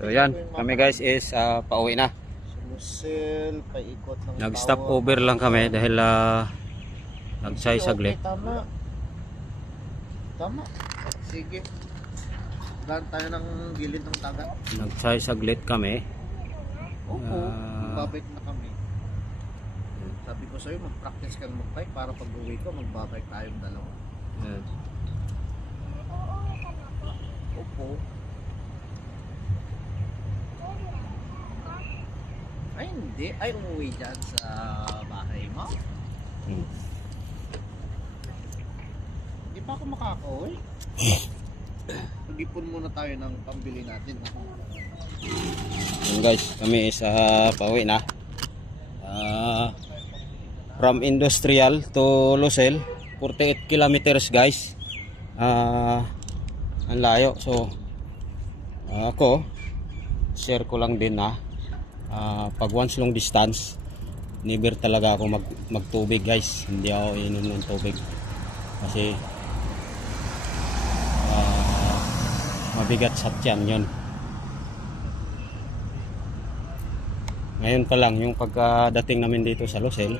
So yan, kami guys is pauwi na. Lucel, paikot ng Nag-stop over lang kami dahil nagsay saglit. Okay, tama. Tama. Sige. Daan tayo ng gilid ng tagat. Nagsay saglit kami. Opo, magbabike na kami. Sabi ko sa'yo, mag-practice ka mag-bike para pag uwi ko, magbabike tayong dalawa. Yan. Opo. Ay hindi, ay umuwi dyan sa bahay mo. Hindi pa ako makaka-uwi. Mag-ipon muna tayo ng pambili natin. Yan guys, kami is pauwi na. From Industrial to Lucel, 48 kilometers guys. Ang layo. So ako share ko lang din na pag once long distance, never talaga ako magtubig guys. Hindi ako inom ng tubig kasi mabigat sa tiyan yun. Ngayon pa lang yung pagdating namin dito sa Lucel,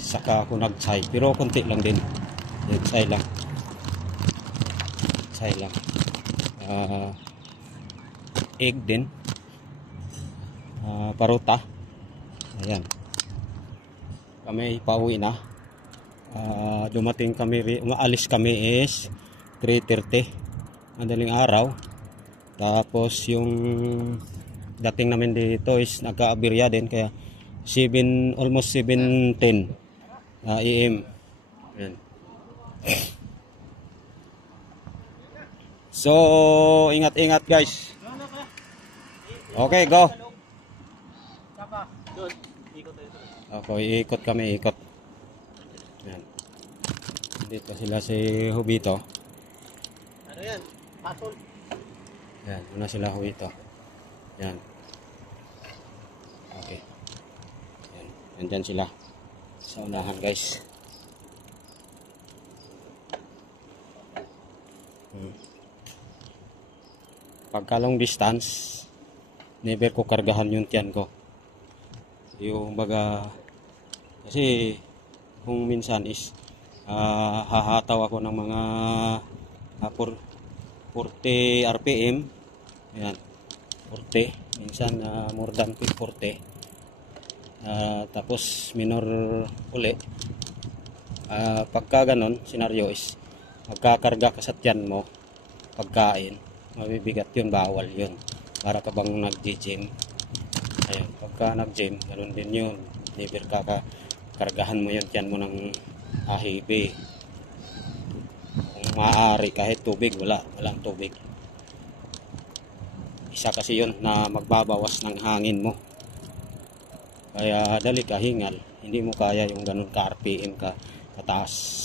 saka ako nagsay, pero konti lang din. Nagsay lang. Nagsay lang. Egg din. Paruta. Ayan. Kami pauwi na. Dumating kami, umaalis kami is 3:30 madaling araw. Tapos yung dating namin dito is nagka-abirya din kaya almost 7:10 AM. Ayan. So ingat-ingat guys. Okay, go. Okay, ikot kami, ikot. Ayan. Dito sila si Hubito. Ano yan? Pasol. Ayan, una sila Hubito. Ayan. Okay. Ayan, nandyan sila sa unahan guys. Pagka long distance, never ko kargahan yung tiyan ko. Yung baga, kasi kung minsan is hahataw ako ng mga 40 RPM. Ayan, 40. Minsan more than 40. Tapos minor uli. Pagka ganon, senaryo is magkakarga ka sa tiyan mo, pagkain, mabibigat yun, bawal yun. Para ka bang nag-gym. Ayan, pagka nag-gym, ganun din yun. Never kargahan mo yun, tiyan mo ng ahibi. Kung maaari, kahit tubig, walang tubig. Isa kasi yun na magbabawas ng hangin mo. Kaya dali ka, hingal. Hindi mo kaya yung ganun ka RPM ka kataas.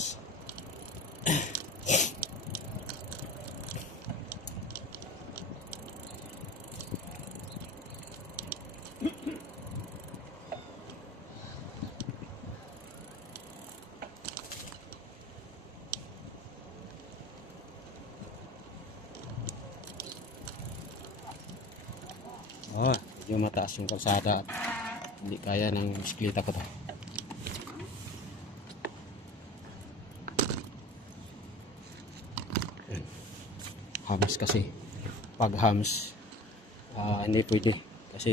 Medyo mataas yung kalsada at hindi kaya ng bisikleta ko to. Hams kasi pag hams hindi pwede kasi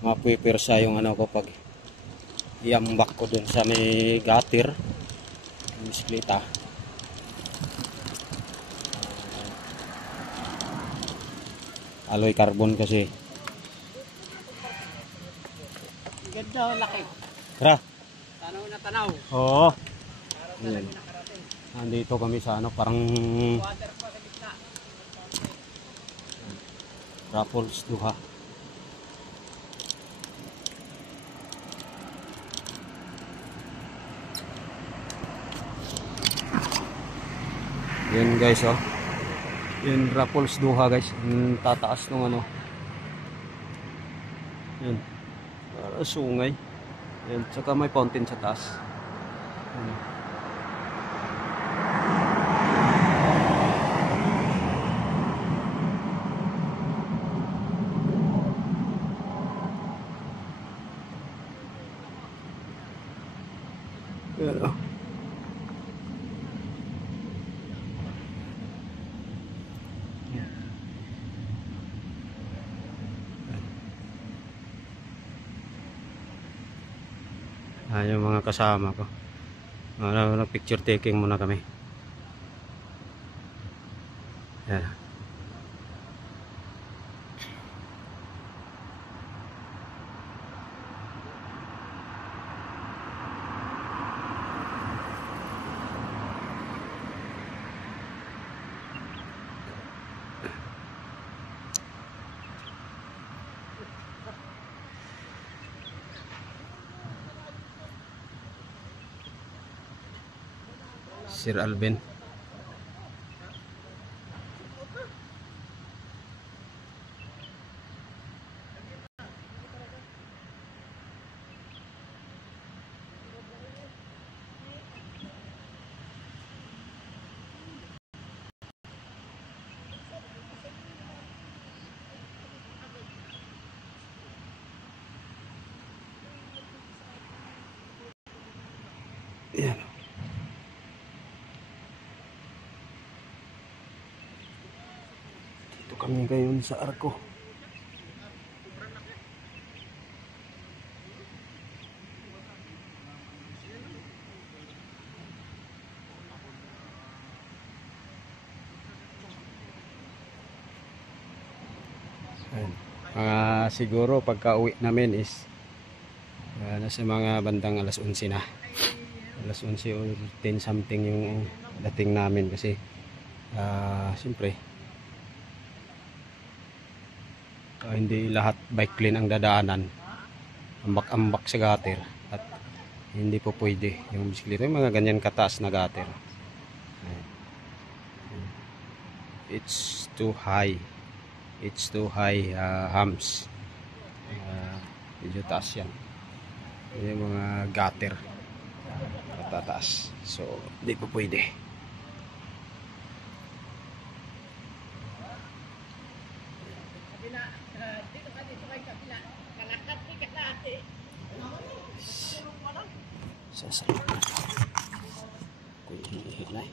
mapipirsa yung ano ko pag iambak ko dun sa may gutter ng bisikleta. Alloy carbon kasi. Ganda, laki. Tara. Tanaw na tanaw. Oo. Ayan. Nandito kami sa ano, parang Raffles Duha. Yan guys, oh. Yan Raffles Duha guys. Yung tataas ng ano. Yan. Para sungay. Yan. Tsaka may fountain sa taas. Yan. Yung mga kasama ko. Picture taking muna kami. Yan. Sir Alvin. Yan. Dito kami ngayon sa Arco. Siguro pagka uwi namin is nasa mga bandang alas 11 na. Alas 11 or 10 something yung dating namin kasi siyempre hindi lahat bike lane ang dadaanan, ambak-ambak sa gutter at hindi po pwede yung bisikleta, yung mga ganyan kataas na gutter. It's too high, humps, medyo taas yan, yung mga gutter tataas, so hindi po pwede. Sasalot na ito. Kuy hihi na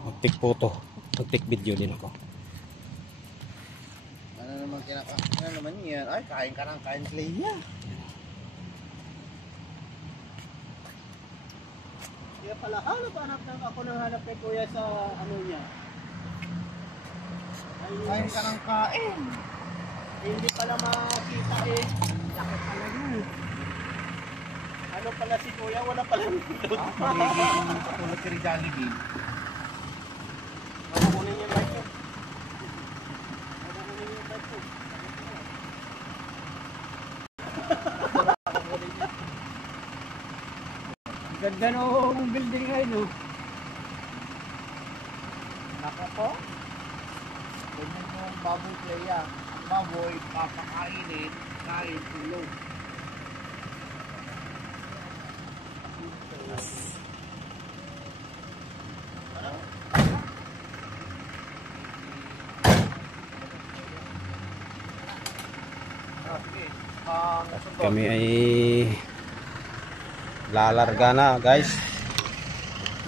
mag-take photo, mag-take video din ako. Ano naman yan? Ay, kain ka ng kain clay niya. Kaya pala, hanap ako ng hanap kay kuya sa ano niya. Kain ka ng kain. Hindi pala makita eh. Laki pala yun. Ano pala si kuya? Wala pala nilod. Katulad kay Jollibee. Kunin yung light ko. Kunin yung light ko. Ganda ng building ngayon, no? Naka po? Ganyan yung baboy playa. Ang baboy, papakainin, kain, tulog. Kami ay lalarga na, guys.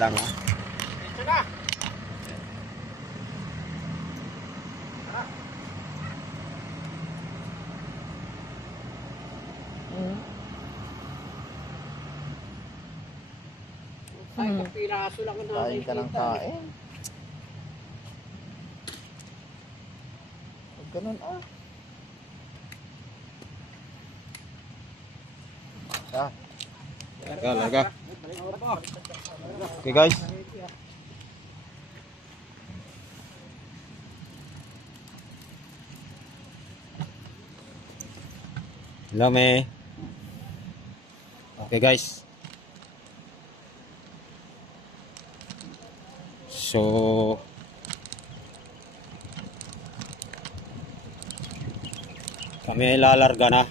Lang ha. Dito na. Kain ka piraso lang na. Kain ka ng kain. Huwag ganun ah. Larga. Okay, guys. Hello, me. Okay, guys. So, kami ay lalarga na.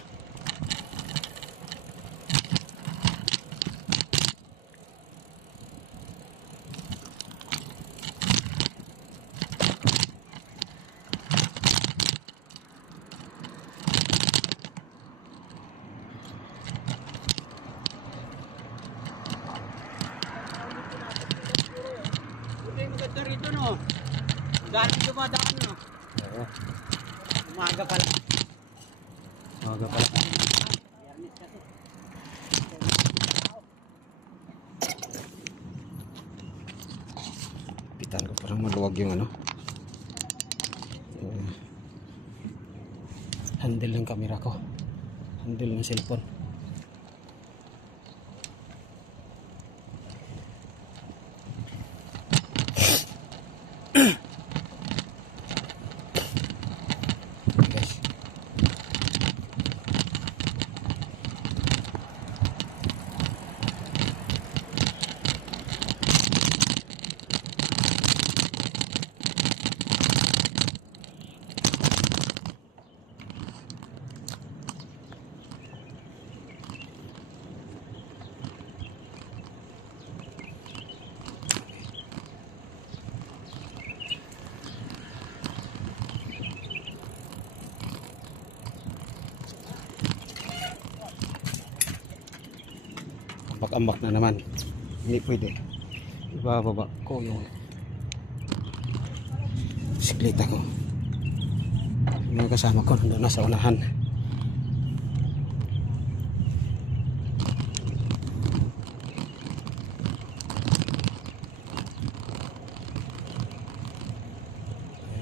Dahil dumadaan no. Oo. Umaga pala. Aga pala. Biyernes kasi. Pitan ko parang maluwag yung ano. Handle ng camera ko. Handle ng cellphone. Guys. Ambak-ambak na naman. Hindi pwede. Ibababa ko yung bisikleta ko. Yung mga kasama ko nandun na sa unahan.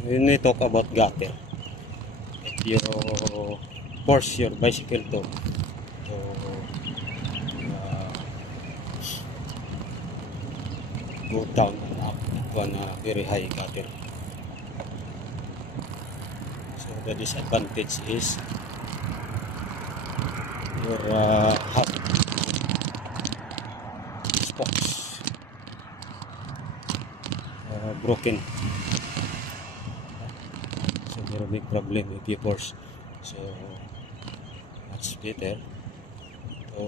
When we talk about gutter, if you force your bicycle to go down and up to a very high gutter. So the disadvantage is your hub spokes broken. So very big problem if you force. So much better to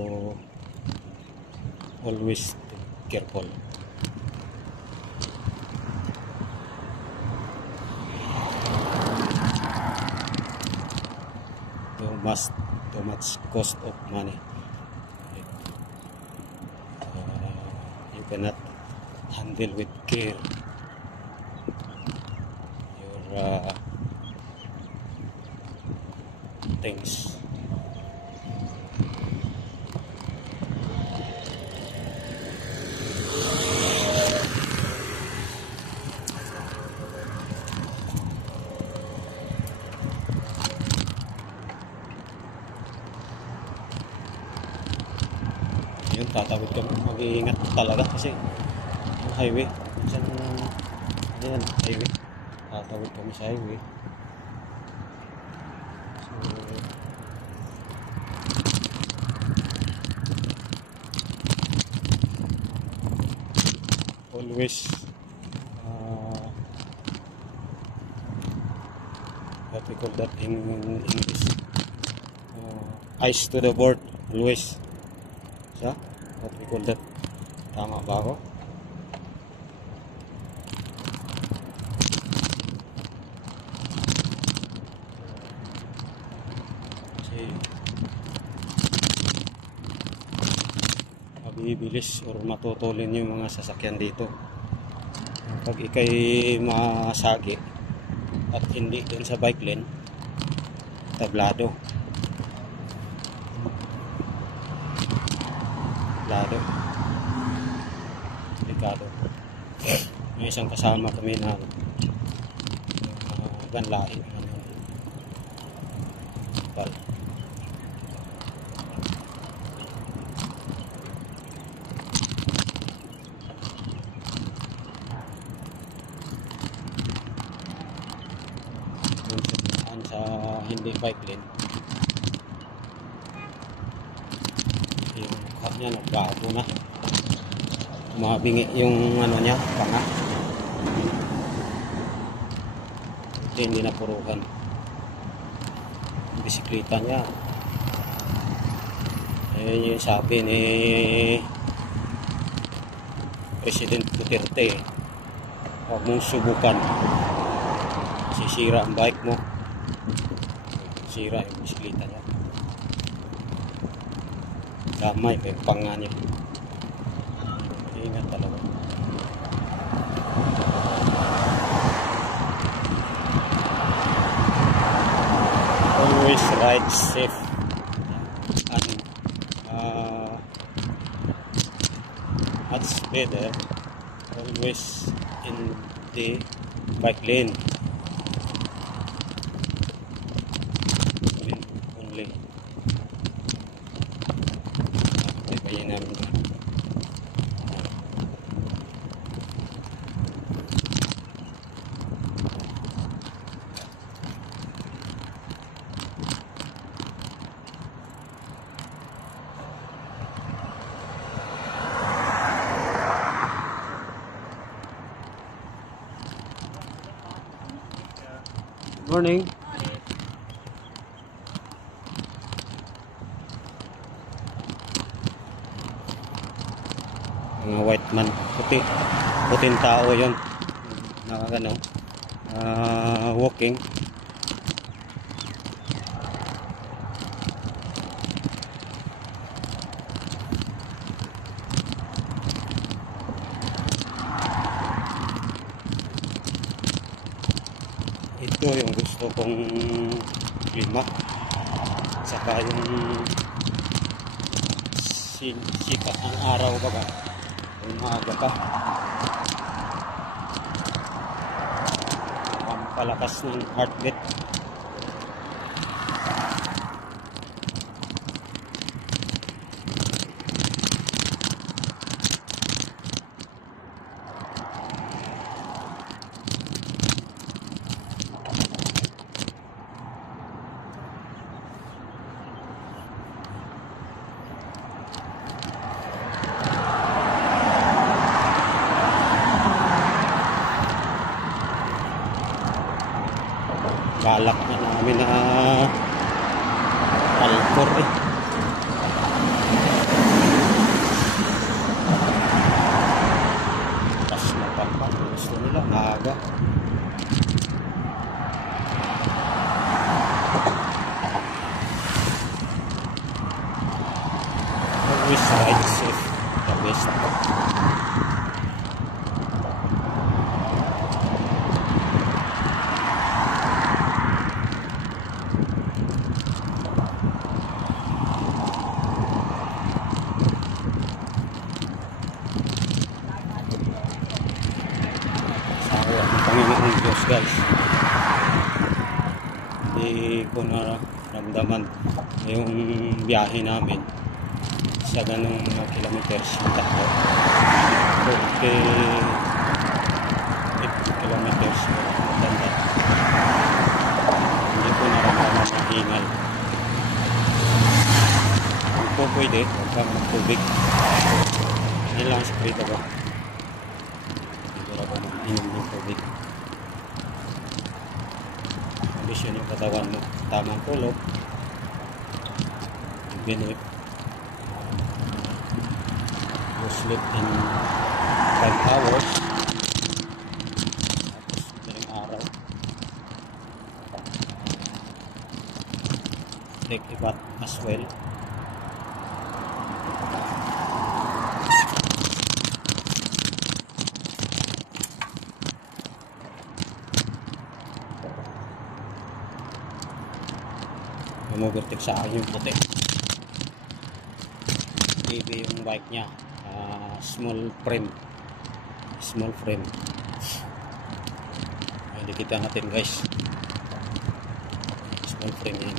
always be careful. Too much cost of money. You cannot handle with care your things. Yun, tatawid kami. Mag-iingat talaga kasi yung highway. Minsan, yan, highway. Tatawid kami sa highway. So, always what we call that in English, eyes to the board, always. So, what we call that? Tama ba ako? Kasi mabibilis or matutulin yung mga sasakyan dito. Pag ikay masagi at hindi dun sa bike lane, tablado. Delikado. May isang kasama kami na ganlain. Sa hindi bike lane, yung kanya nagbago na, mabingi yung ano niya, panga, hindi na puruhan yung bisikleta niya. Yung sabi ni President Duterte, huwag mong subukan, sisira ang bike mo, sira yung bisikleta niya. Damay kay panga niya. Ingat talaga. ride safe and much better always in the bike lane only. Kaya namin morning. Mga white man, puting tao yun, nakagano, walking. Ito yung gusto kong klima, saka yung sikat ng araw baga kung maaga pa, ang palakas ng heartbeat. Balak na namin na alcor eh. Tas na pampa, gusto nila maaga. Always ride safe, the best. Panginoong Diyos guys, hindi ko na ramdaman yung biyahe namin sa ganong kilometers yung takbo, 48 kilometers matanda. Hindi ko naramdaman ang hingal. Kung po pwede, huwag kang magtubig. Yan lang ang sekreto ko. Inom ng tubig. Kondisyon yung katawan mo, tamang tulog, even if you sleep in 5 hours, tapos madaling araw, take a bath as well. Umubertik sa akin yung puti. Baby yung bike niya, small frame. Ay, dikita natin guys, small frame yan.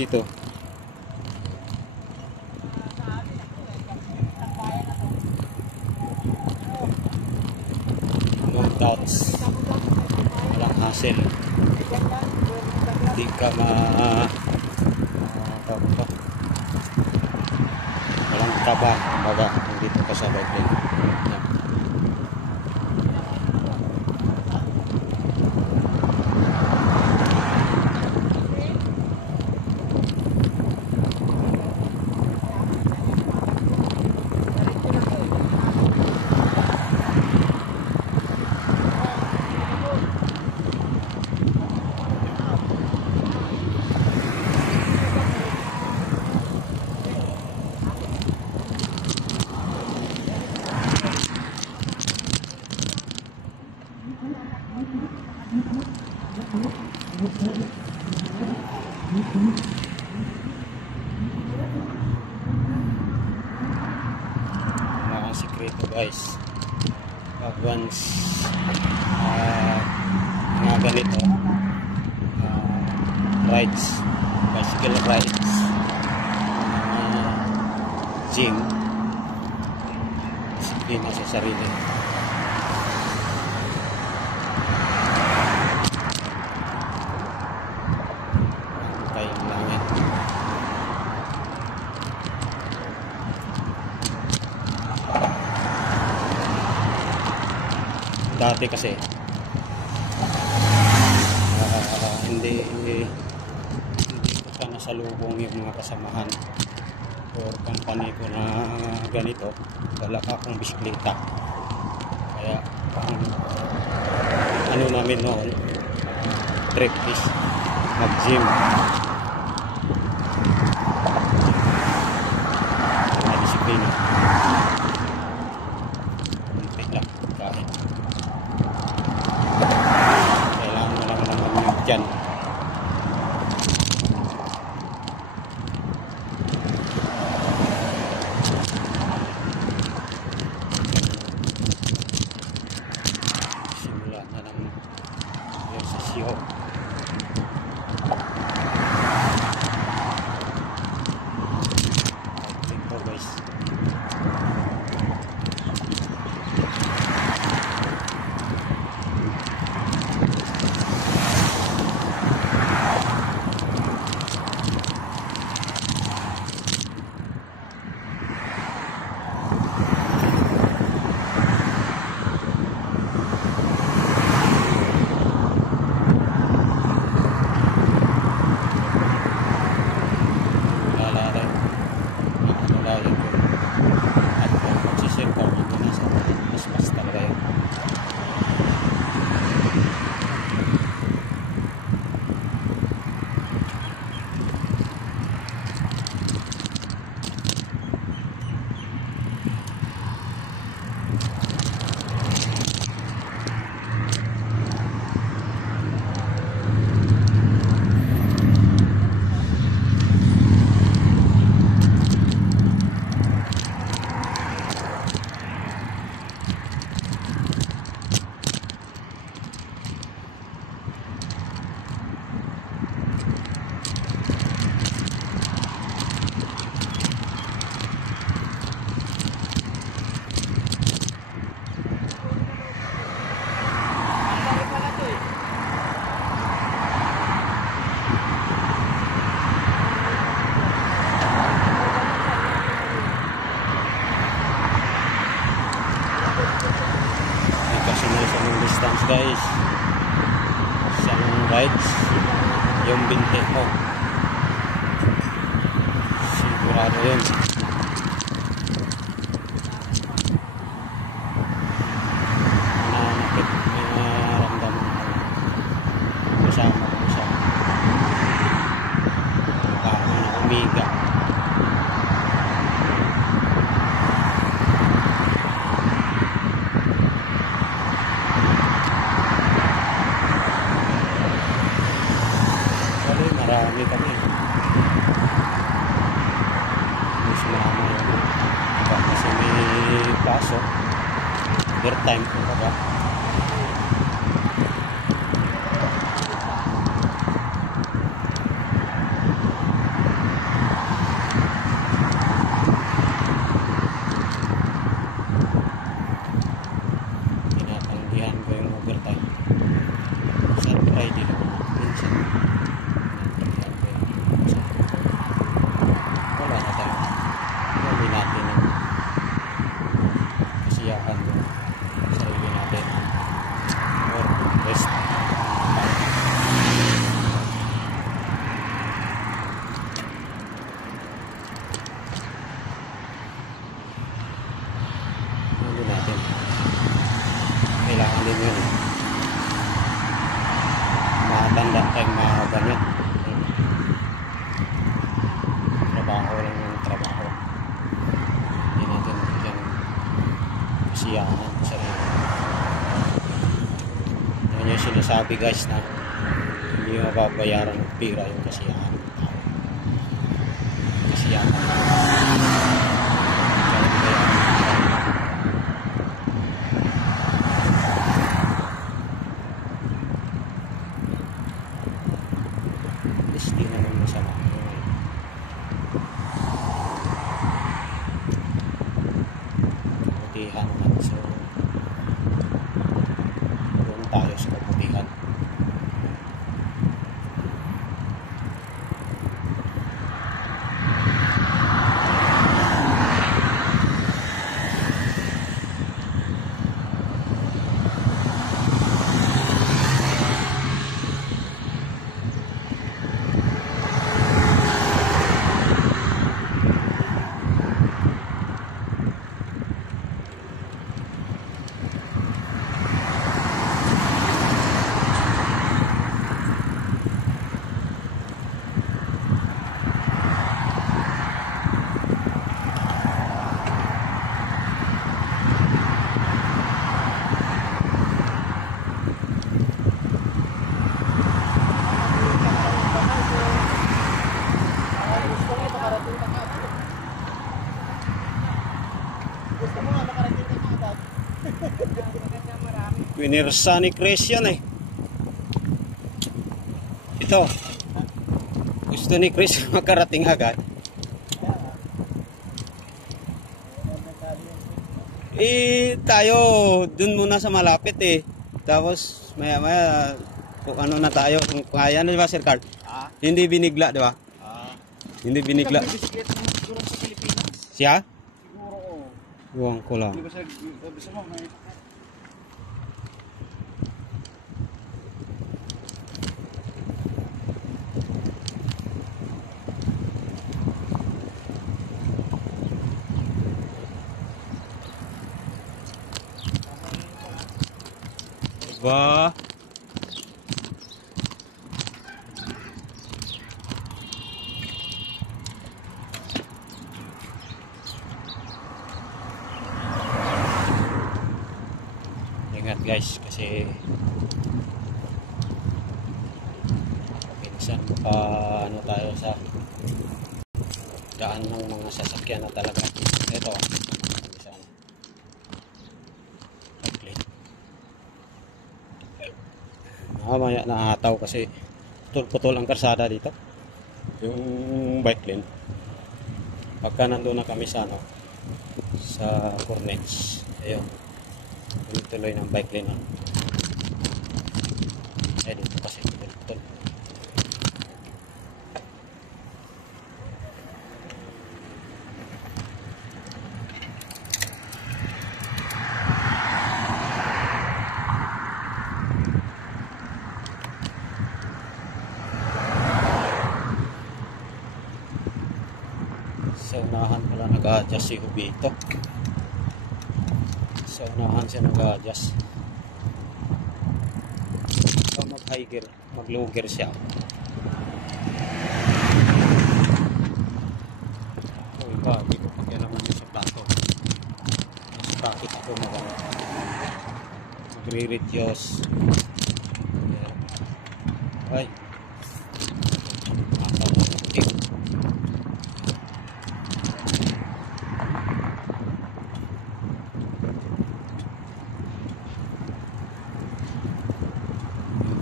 dito. No doubts. Walang hassle. Hindi ka tawag ito. Walang kaba. Kumbaga, dito ka sa bike lane. Yan. Wala kang sikreto guys. Pag once mga ganito rides, bicycle rides, gym, disiplina sa sarili. Kailangan dati kasi hindi ko pa nasalubong yung mga kasamahan or company ko na ganito. Wala pa akong bisikleta, kaya ano namin noon trip is mag gym, mga disiplina, kunti lang kahit kailangan mo lang naman dyan. Simula na ng ehersisyo. Ito guys, lalaki ko at magsisircon ito na sa mas talaga yun. Isang distance guys, isang rides, yung binte mo sigurado yun. Nanakit, may naramdaman kasama ko siya, baka na umiga. Marami kami. Mas mama yun. Kasi may pasok. Overtime ko ba? kasiyahan sa sarili. Yan yung sinasabi guys na hindi mababayaran ng pira yung kasiyahan ng tao. Kasiyahan. Hindi naman masama. Kabutihan naman. So, doon tayo sa kabutihan. Gusto mo nga makarating ka agad. Pinirsa ni Chris yan eh. Ito. Gusto ni Chris makarating agad. Tayo dun muna sa malapit eh. Tapos maya maya kung ano na tayo. Kung kaya na, di ba Sir Carl? Hindi binigla, di ba? Hindi binigla. Siguro sa Pilipinas. Siya? Siguro oo. Buwang ko lang. Hindi ba gusto mo may... Diba? Ingat guys kasi minsan ano tayo sa daan ng mga sasakyan na talaga. Ito minsan maya nakahataw kasi putol ang karsada dito yung bike lane. Pagka nandun na kami sa ano sa Cornets, ayun tuloy ng bike lane ay dito kasi putol. Sa unahan pala nag-a-adjust si Hubito. Sa unahan siya nag-a-adjust. So mag-high gear, mag-low gear siya. Uy ba, hindi ko pakialaman yung sa plato. Sa bracket ako magre-reduce. Ay.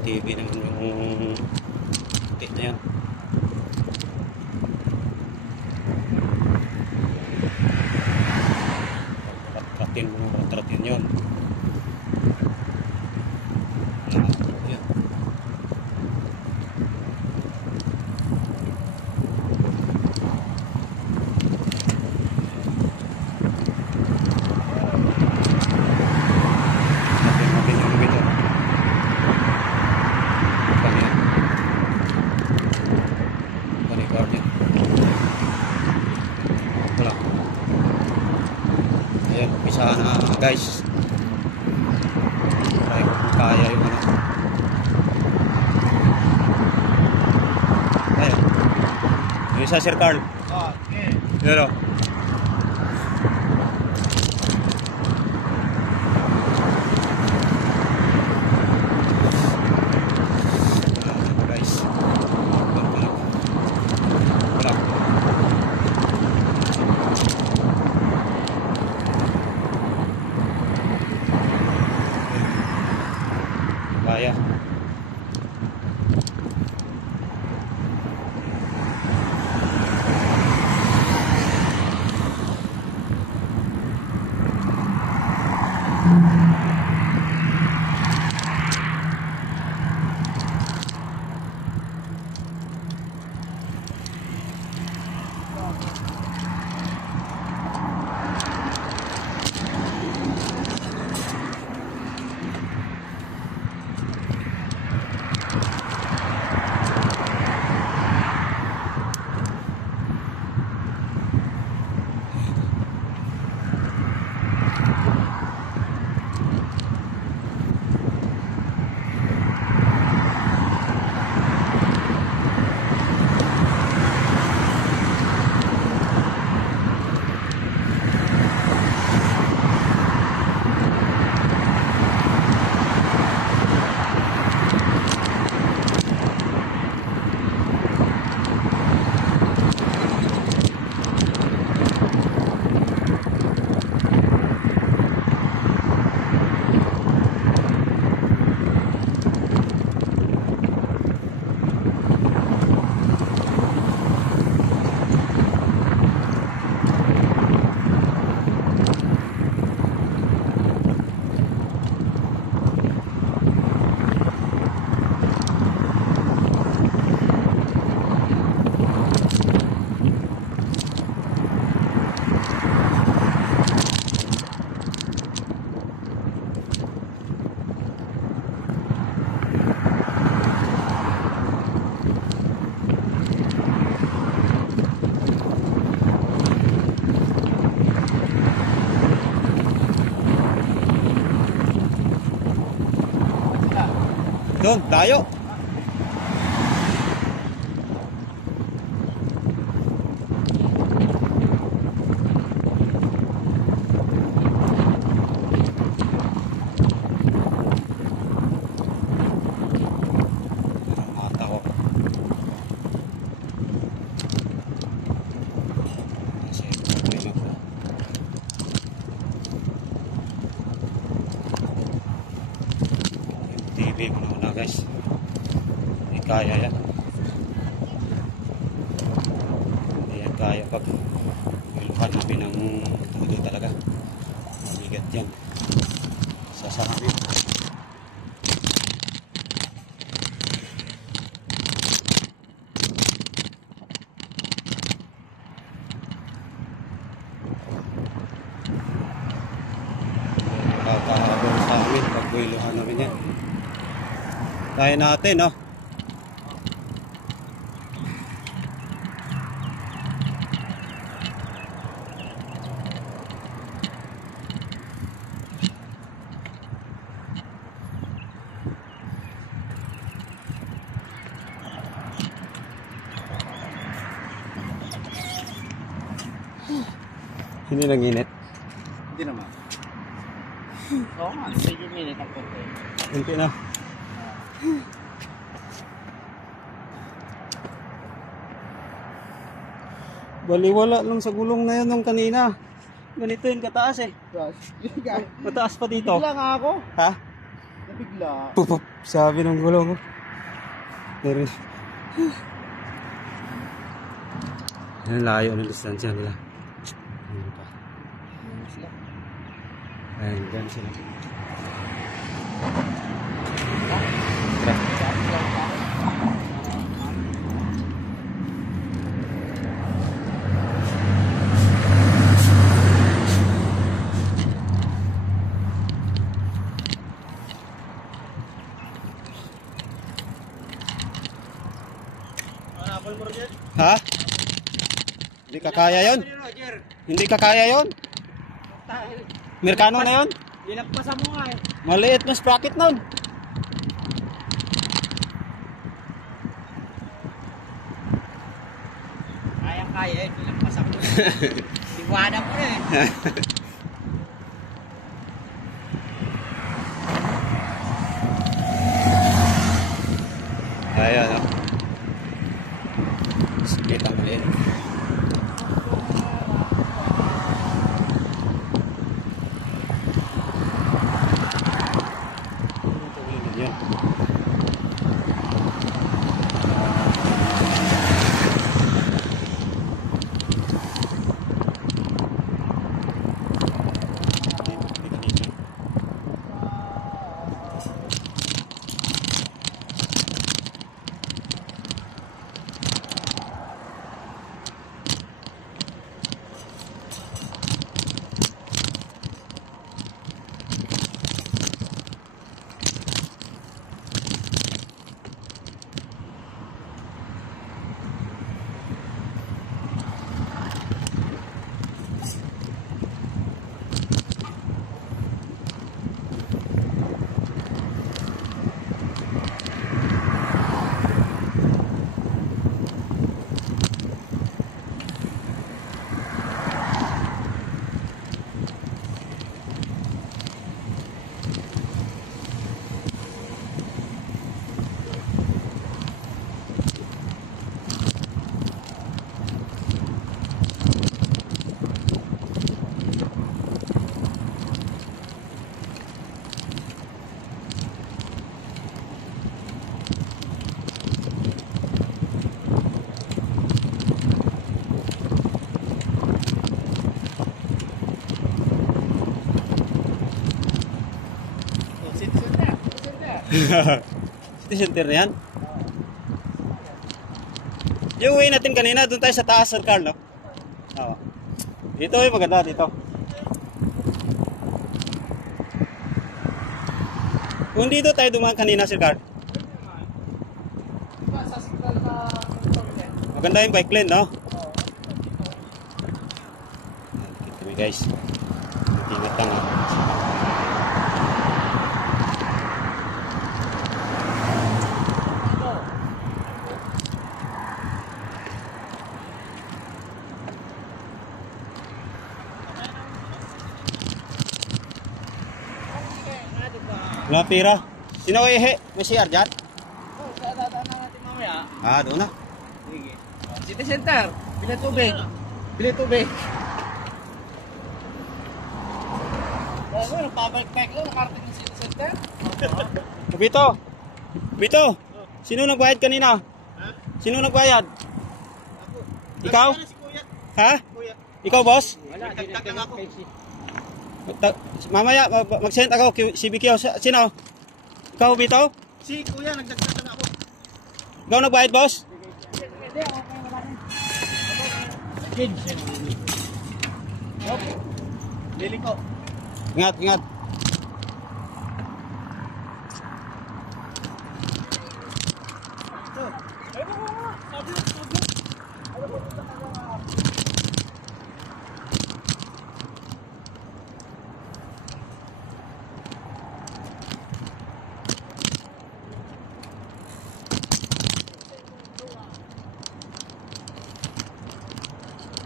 TV naman yung puti na yan. Ratratin mo, ratratin yun. Yan. Ayan, umpisa na guys. Try ko kung kaya yung ano. Ayan. Yung isa Sir Carl. Okay. Yun o. Doon, layo. Mata ko. Kasi may mag TV muna guys. Hindi kaya yan. Hindi yan kaya pag iluhan namin ng tudo talaga. Mabigat yan. Sasabi. Kakahabol sa amin pag iluhan namin yan. Kaya natin, no? Hindi nanginit. Hindi naman. Oo nga, medyo minute ang konti. Kunti na. Baliwala lang sa gulong na yun nung kanina. Ganito yun kataas eh. Mataas pa dito. Nabigla nga ako. Ha? Nabigla. Pupup, sabi ng gulong. Pero yan, layo ng distansya nila. Ayun pa. Ayun, dyan sila. Ha? Hindi kakaya yon. Hindi kakaya yon. Merkano na yon? Ilagpasan mo nga eh. Maliit na sprocket nun. Kayang-kaya eh. Ilagpasan mo. Tiwada mo na eh. Ayan, no? Sakit ang maliit. Yan. City center na yan. Yung uwi natin kanina, doon tayo sa taas, Sir Carl, no? Oo. Dito yung maganda, dito. Kung dito tayo dumaan kanina, Sir Carl. Maganda yung bike lane, no? Dikit kami, guys. Ingat lang, ha? Wala pira. Sino ihi? May CR dyan? Oh, dadaan na natin mamaya. Ah, doon na. Sige. City Center. Bili tubig. Bili tubig. Oh, nagpabalik-bike lang. Nakarating ng City Center. Bito! Bito! Sino nagbayad kanina? Ha? Sino nagbayad? Ako. Ikaw? Si Kuya. Ha? Kuya. Ikaw, boss? Wala, nagtag lang ako. Mamaya, mag-send ako. CBQ. Sino? Ikaw, Bito? Si Kuya, nagdagdag lang ako. Ikaw nagbayad, boss? Hindi, okay, wala na. Kids. Okay. Lili ko. Ingat, ingat.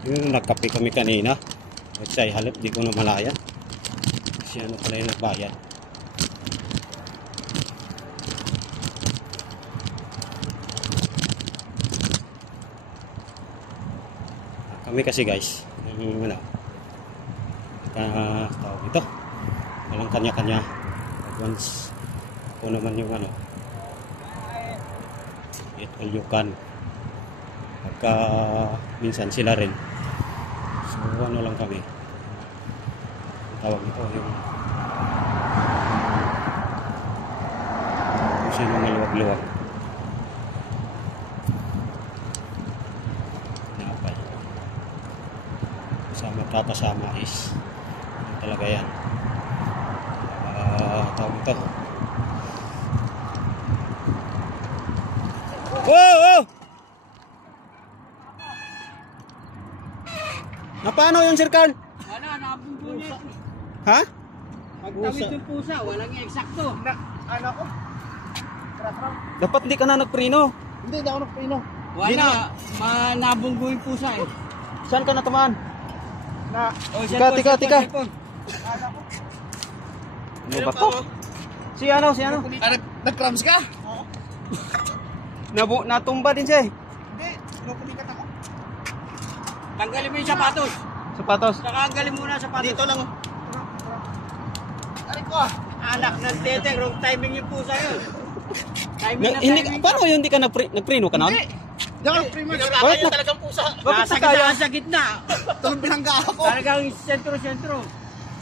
Yung nagkape kami kanina. Kasi halip di ko na malaya. Kasi ano pala yung nagbayad. Kami kasi guys, yung ano, tawag ito. Walang kanya-kanya. Once ako naman yung ano, eat all you can. Pagka minsan sila rin. So ano lang kami. Ang tawag ito yung kung sino maluwag-luwag. Napay. Kasama is ano talaga yan. Tawag ito. Wow! Wow! Na paano yung Sir Carl? Wala, nabunggo niya. Ha? Pagtawid ng pusa, walang eksakto. Ano ko? Dapat di ka na nagprino. Hindi ako nagpino. Wala, nabunggo yung pusa eh. Saan ka natamaan? Na, Tika. Ano ba to? Si ano? Nag-cramps ka? Oo. Natumba din siya eh. Hindi, pinupulikat ako. Tanggalin mo yung sapatos. Sapatos. Tanggalin muna ang sapatos. Dito lang. Aray ko ah. Anak ng tete, wrong timing yung pusa yun. Timing. Paano yun hindi ka nagprino ka nun? Hindi. Hindi ako nag-primo. Bakit Yung talagang pusa. Bakit Nasa tayo? sa gitna. Tulong binangga ako. Talagang sentro.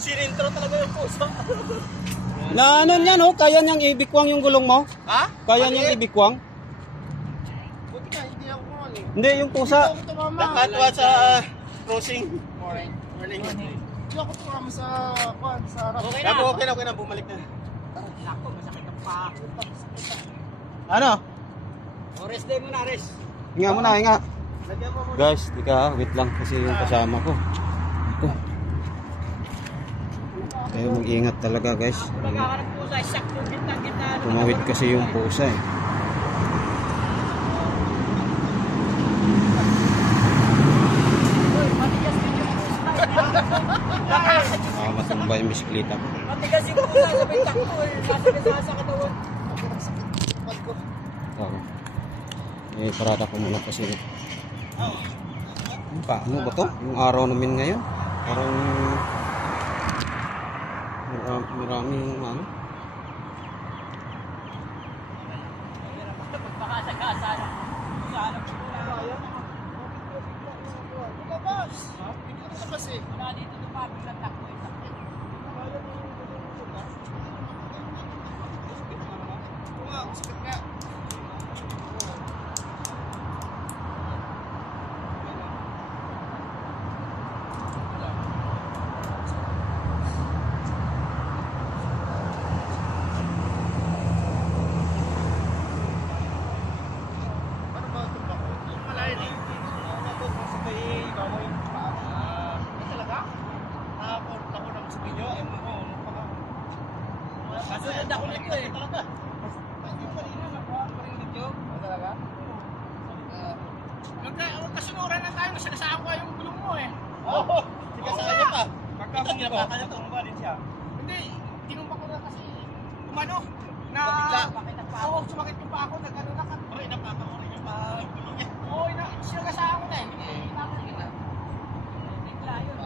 Sinintro talaga yung pusa. Na ano yan oh, kaya niyang ibikwang yung gulong mo? Ha? Kaya niyang ibikwang? Buti na, hindi ako kumali. Hindi, yung pusa. Nakatwa sa crossing. Morning. Hindi ako tumama sa harap. Okay na, bumalik na. Nako, masakit ang paa. Ano? Rest day muna, rest. Hinga muna, hinga. Lagyan mo muna. Guys, tika, wait lang kasi yung kasama ko. Ito. Kaya mag-ingat talaga guys. Nagkakaroon po sa sakto, gitna. Tumawid kasi yung pusa eh. Matumba yung bisikleta ko. Matigas yung pusa sa bintak ko eh. Masakit sa katawan. Oo. Eh, parada ko muna kasi. Ano ba to? Yung araw namin ngayon. Parang maraming ano. Kasunod ako nito eh. Talaga. Hindi mo kanina nakuha ko rin nito. Talaga? Magkasunuran lang tayo. Nasagasaan ko yung gulong mo eh. Oo. Sigasaan niya pa. Pagka mo niya pa, kaya tumba din siya. Hindi. Tinumpa ko na kasi umano, na... Oo, sumakit yung pa ako, nagano na ka. Okay, napapakuri yung pa gulong niya. Oo, sinagasaan ko na eh. Bigla yun.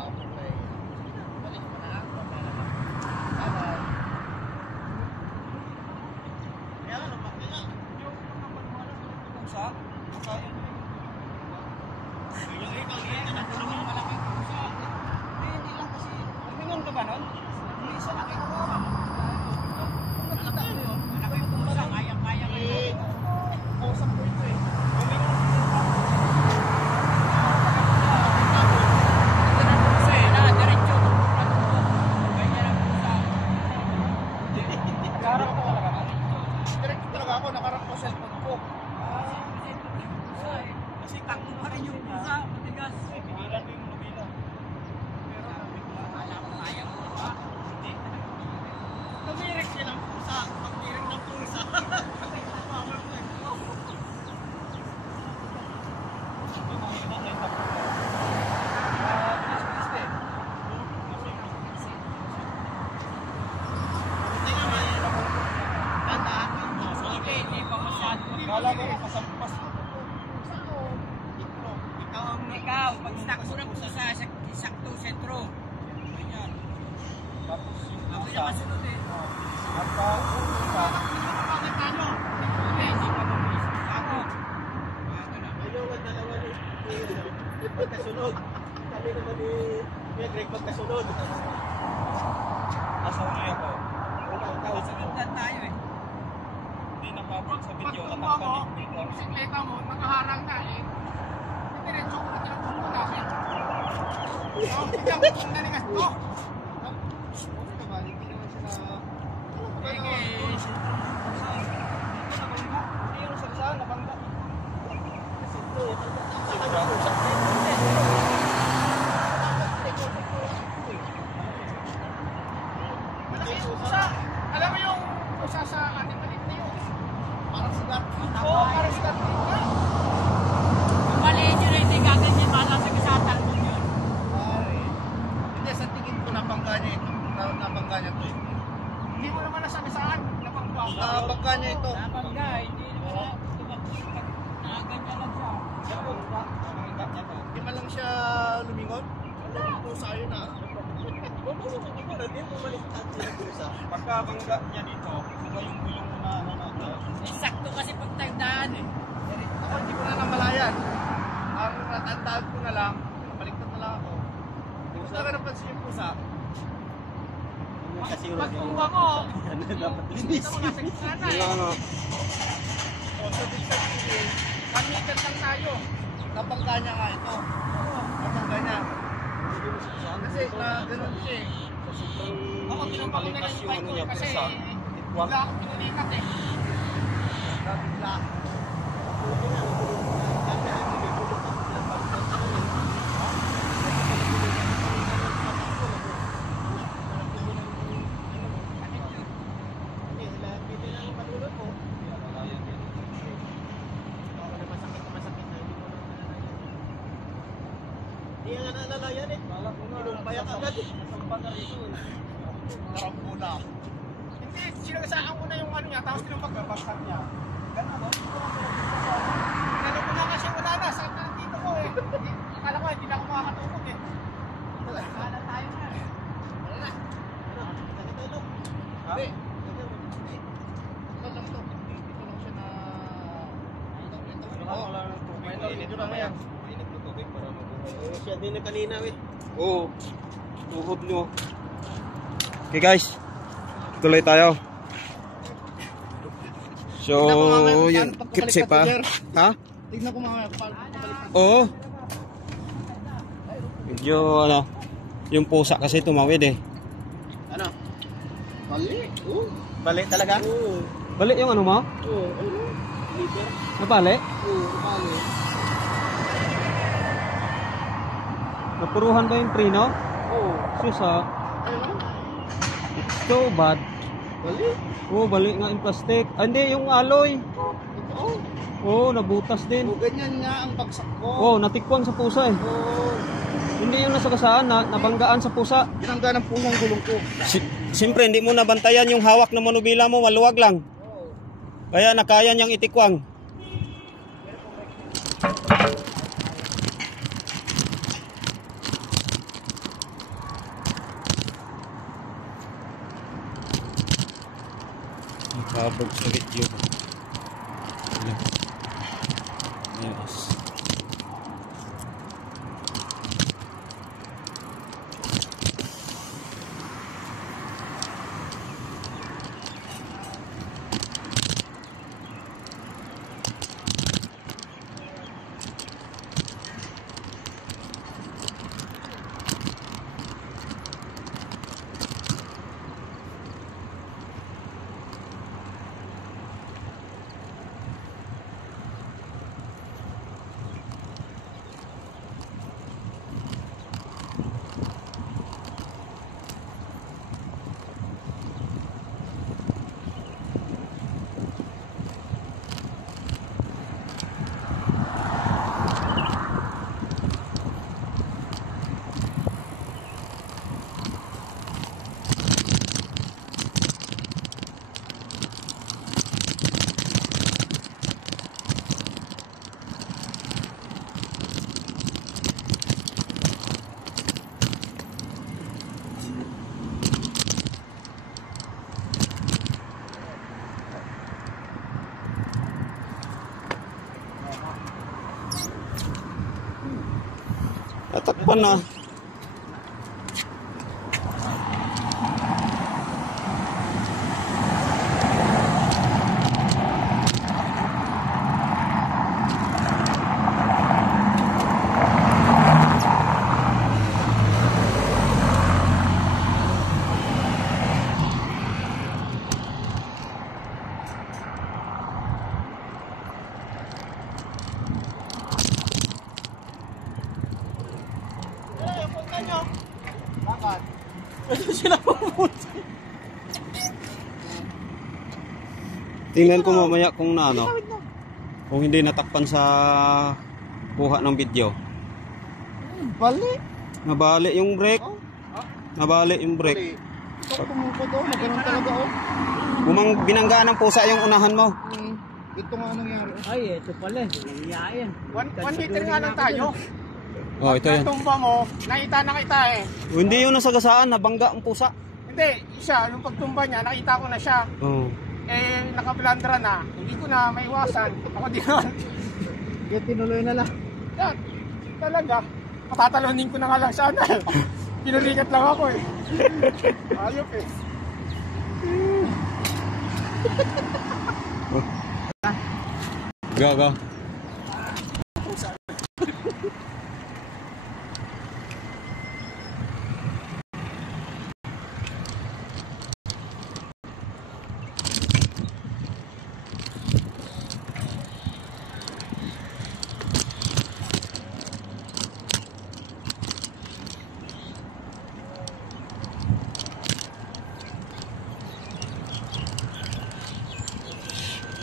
Balik mo na. Kaya nga, lumaki nga. Yung napagmana ng pusa, kaya nyo yung ikaw yan, nakulong yung malaking pusa. Hindi lang kasi, lumingon ka ba nun? Hindi isa lang ikaw ba? Kung nakita mo yun, malaki yung pusa, kayang-kaya ngayon. Kausap ko ito eh. Lumingon ka ba? Diretso talaga ako, nakarap ko cellphone ko. Kasi takbo pa rin yung pusa, matigas. Pigilan mo yung lumila. Pero alam mo, kaya mo ba? Hindi. Tumirik siya ng pusa. Pagtirik ng pusa. Power ko eh. Kala ko kasampas. Ikaw, pag snacks mo na gusto sa sakto sentro. Ganyan. Tapos yung ako yung masunod eh. At bakit ano? Hindi pa mabilis. Ako. Ayaw ang dalawa ni pagkasunod. Kami naman ni Kuya Greg pagkasunod. Asaw niya ako. Kasunod na tayo eh. Hindi napapag sa video. Natangkalik dito. Bisikleta mo, nakaharang na eh. Diretso ko na tinapos ko namin. Bigyan ko kung nanigas to. Okay naman, hindi naman siya na... Sige. Hindi yung sagsaan, nabangga. Kasi ito, malaki yung pusa. Alam mo yung pusa sa ating malit na yun. Parang sigat. Oo, parang sigat. Maliit yun, hindi gaganyan malang sa kasatan mo yun. Hindi, sa tingin ko napangga niya ito. Napangga niya ito eh. Hindi mo naman nasabi saan. Napangga niya ito. Napangga, hindi naman nakaganyan lang siya. Hindi man lang siya lumingon. Wala ito sa'yo na. Pagkabangga niya dito, saka yung gulong mo na ano na ito. Sakto kasi pagtagdaan eh. Ako hindi ko na namalayan. Ang natandaan ko na lang, baliktad na lang ako. Hindi ko talaga napansin yung pusa. Pagkuha mo, linis mo nasa gitna eh. O sa distance, 1 meter lang tayo. Napangga niya nga ito. Napangga niya. Kasi na ganun siya eh. Ako pinapakalikas yung ano niya kasi wala akong pinalikat eh. Bigla. Hindi nga nalalayan eh. Inumpayan agad eh. Nasampan na rito eh. Harap mo na. Hindi, sinagasaan ko na yung ano niya, tapos pinapagabastan niya. Ganun no? Ganun ko na kasi wala na. Saan na dito ko eh. Akala ko hindi na ako makakatukot eh. Wala tayo na eh. Wala na. Sakit tayo. Hindi. Ito lang to. Dito lang siya na... Wala lang to. Dito lang yan. Siya din na kanina eh. Oo. Tuhod nyo. Okay guys. Tuloy tayo. So, yung kitsi pa. Ha? Tignan ko mga pabalik. Oo. Medyo ano. Yung pusa kasi tumawid eh. Ano? Bali? Oo. Bali talaga? Oo. Balik yung ano mo? Oo. Liver? Nabalik? Oo, bali. Napuruhan ba yung preno? Oo. Susa. Ano? So bad. Bali? Oo, balik nga yung plastic. Ah, hindi, yung alloy. Ito? Oo, nabutas din. Oo, ganyan nga ang bagsak ko. Oo, natikwan sa pusa eh. Oo. Hindi yung nasagasaan na nabanggaan sa pusa. Binangga ng pusang gulong ko. Siyempre, hindi mo nabantayan yung hawak ng manubila mo, maluwag lang. Kaya nakaya niyang itikwang. Nakabog sa video. Yes. Tatakpan na. Bakit? Ito sila pumunta. Tingnan ko mamaya kung na ano. Kung hindi natakpan sa kuha ng video. Bali. Nabali yung brake. Oh. Nabali yung brake. Ito pumungko daw. Maganoon talaga oh. Binanggaan ng pusa yung unahan mo. Ito nga nangyari. Ay, ito pala. Nangyayaan. 1 meter nga lang tayo. Oh, ito yan. Tumba mo, nakita na kita eh. Oh, hindi yung nasagasaan, nabangga ang pusa. Hindi, siya, yung pagtumba niya, nakita ko na siya. Oh. Eh, nakablandra na. Hindi ko na maiwasan. Ako din naman. Kaya tinuloy na lang. Yan, talaga. Patatalonin ko na nga lang sana. Pinulikat lang ako eh. Ayop eh. Gaga.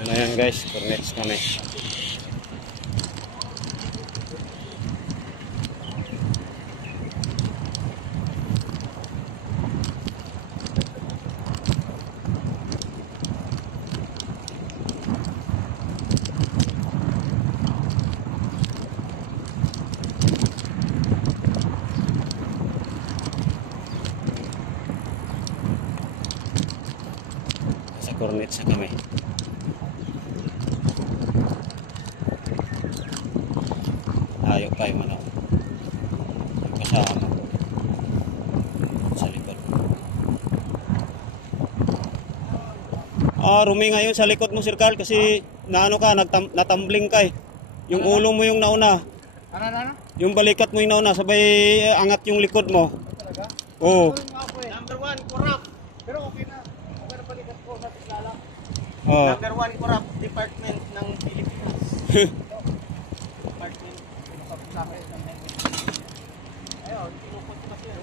Ano yan guys, cornets kami. Sa cornets na kami. Ayaw tayo man ako. Yung kasama sa likod. Rumi ngayon sa likod mo, Sir Carl, kasi naano ka, natambling ka eh. Yung ulo mo yung nauna. Ano? Yung balikat mo yung nauna, sabay angat yung likod mo. Talaga? Oo. Number 1, corrupt. Pero okay na. Okay na balikat ko sa tislala. Oh. Number 1, corrupt department ng Pilipinas. Department. Ayun, tinukot ko kasi yun.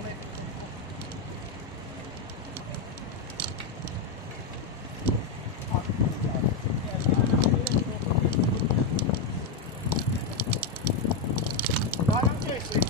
Parang chase eh.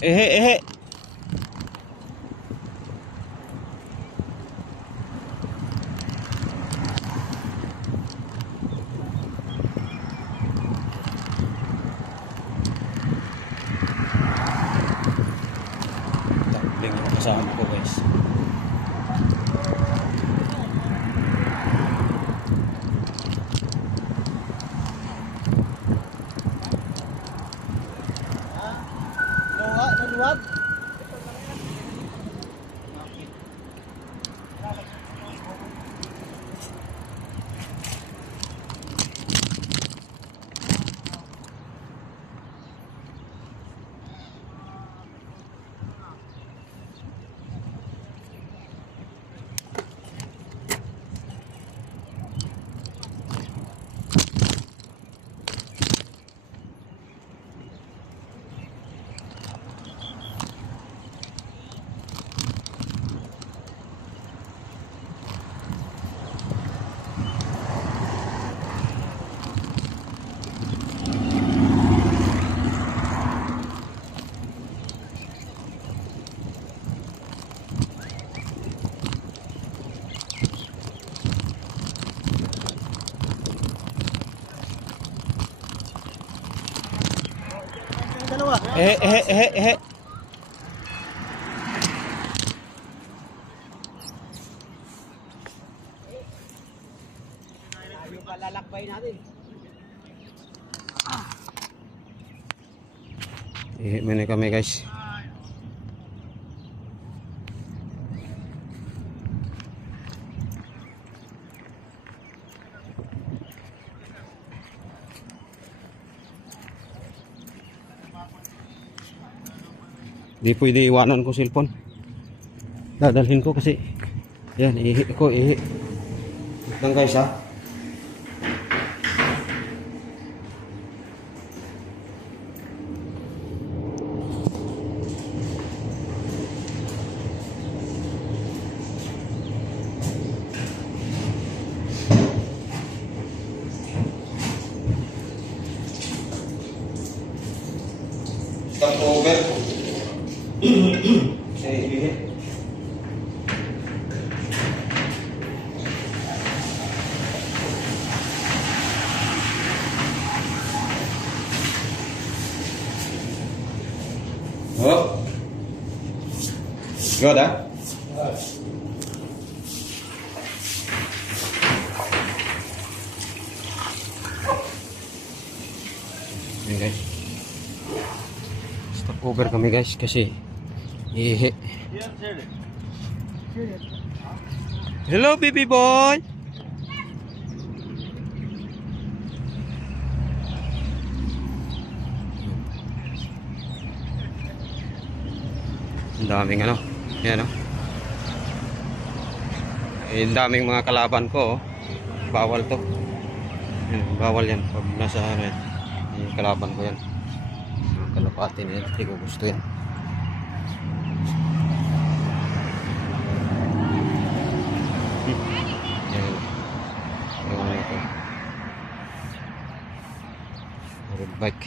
Ehe, ehe. Tabling yung kasama ko guys. Naluwag. Dalawa. Ehe, ehe, ehe, ehe. Tayo palalakbay natin. Ihi muna kami guys. Di pwede iwanan ko cellphone. Dadalhin ko kasi yan, ihi ko, ihi. Lang guys ha. Stop over. Ihi. Oh. Good, ah? Ayan guys. Stop over kami guys kasi ihi. Hello baby boy. Ang daming ano. Yan oh. Ang daming mga kalaban ko oh. Bawal to. Yan, bawal yan pag nasa ano yan. Yung kalaban ko yan. Yung kalapati na yan. Hindi ko gusto yan. Yan. Yung ano ito. Road bike.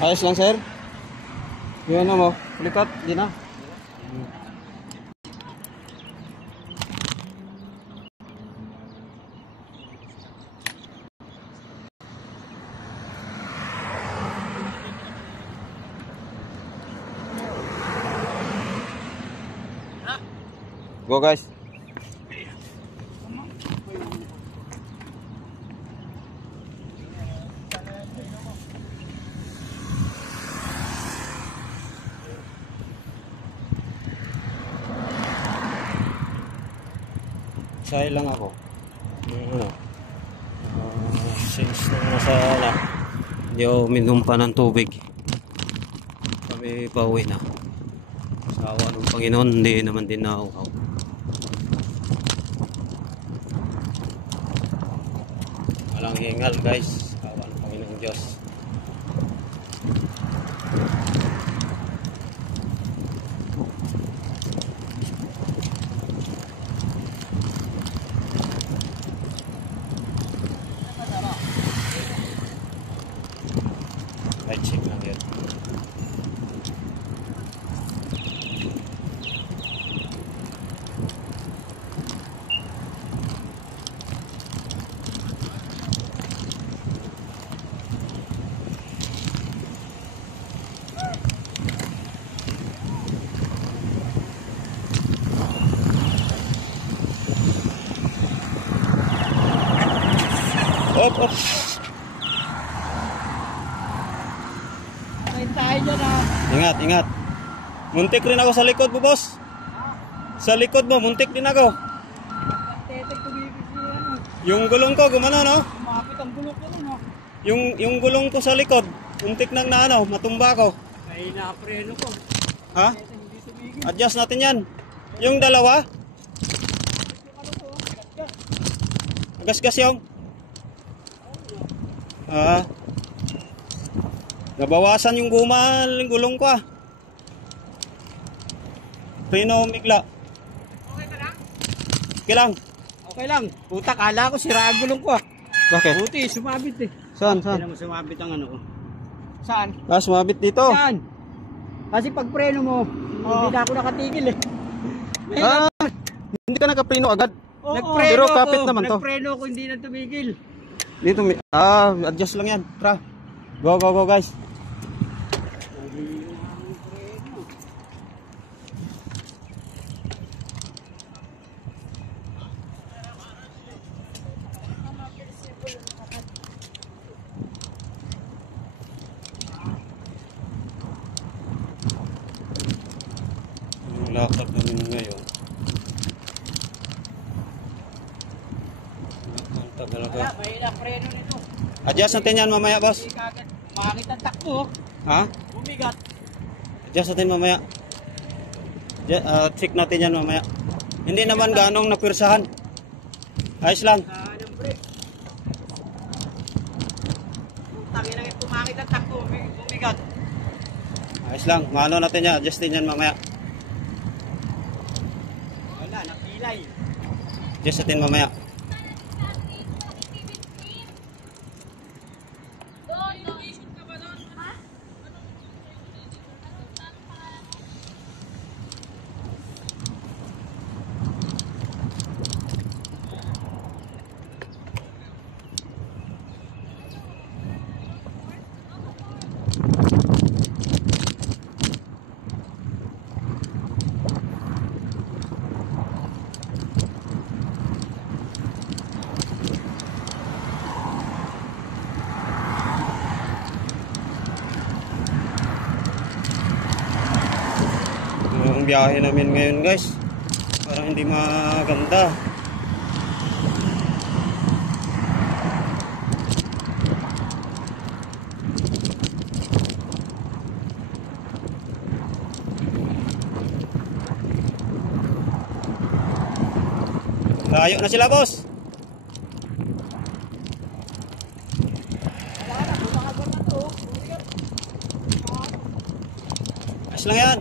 Ayos lang sir. Yung ano mo, pulikat, di na. Go guys. Say lang ako. Ano? Since nasa na, hindi ako minom pa ng tubig. Kami pauwi na. Sa awa ng Panginoon, hindi naman din nauhaw. Walang hingal guys. Sa awa ng Panginoong Diyos. Oh, Kain tayo dyan ha. ingat, ingat. Muntik rin ako sa likod mo, boss. Sa likod mo, muntik din ako. Tetek tumibig siya ano. Yung gulong ko, gumano, no? Kumapit ang bulok ko no. Yung gulong ko sa likod, muntik nang na, ano, matumba ko. May napreno ko. Ha? Tetek hindi tumigil. Adjust natin yan. Yung dalawa, Ano to? Gatgat. agas-gas yung. Ah. Nabawasan yung guma, yung gulong ko ah. Preno umigla. Okay ka lang? Okay lang. Okay lang. Puta, kala ko sira ang gulong ko ah. Bakit? Buti, sumabit eh. Saan, Hindi saan? mo sumabit ang ano ko. Saan? Ah, sumabit dito. Saan? Kasi pag preno mo, hindi na ako nakatigil eh. Ah, hindi ka nakapreno agad. Oo, nagpreno pero kapit naman to. Nagpreno ko, hindi na tumigil. Dito, adjust lang yan. Tara. Go, go, go guys. Yung lakad namin ngayon. Ang tagal Wala, ka. may preno nito. Adjust natin yan mamaya, boss. Hindi kagad makakita ang takbo. Ha? Bumigat. Adjust natin mamaya. Check natin yan mamaya. Hindi naman ganong napirsahan. Ayos lang. Saan ang brake? Tangin na pumakit ang takbo. Bumigat. Ayos lang. Maano natin yan. Adjustin yan mamaya. Wala, napilay. Adjust natin mamaya. Ang biyahe namin ngayon guys, parang hindi maganda. Layo na sila, boss. Ayos lang yan.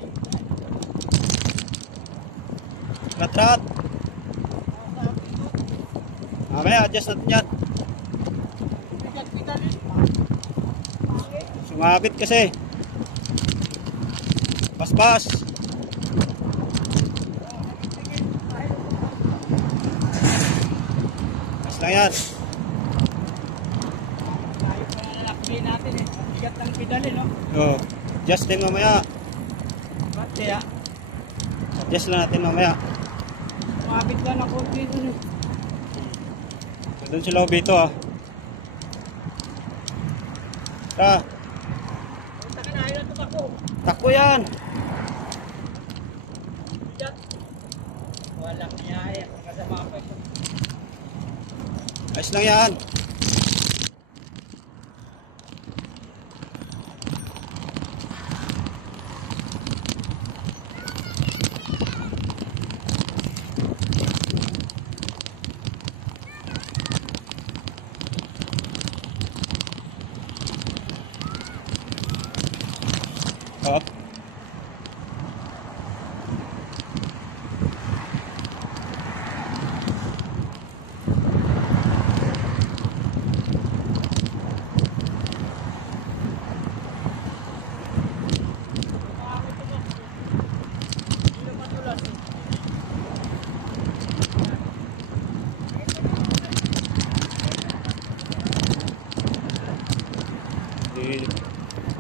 Rat-rat. Mamaya, adjust natin yan. Sumabit kasi. Pas-pas. Ayos lang yan. Tayo pa na lalakbay natin eh. Bigat ng pedal eh, no? Oh, adjust din mamaya. Ba't kaya? Adjust lang natin mamaya. Sumabit ka ng konti dun eh. Doon sila dito ah. Tara, Punta ka na, ayaw na tumakbo. takbo yan. Bigat. Walang niyaya. Kasama pa ito. Ayos lang yan. Up.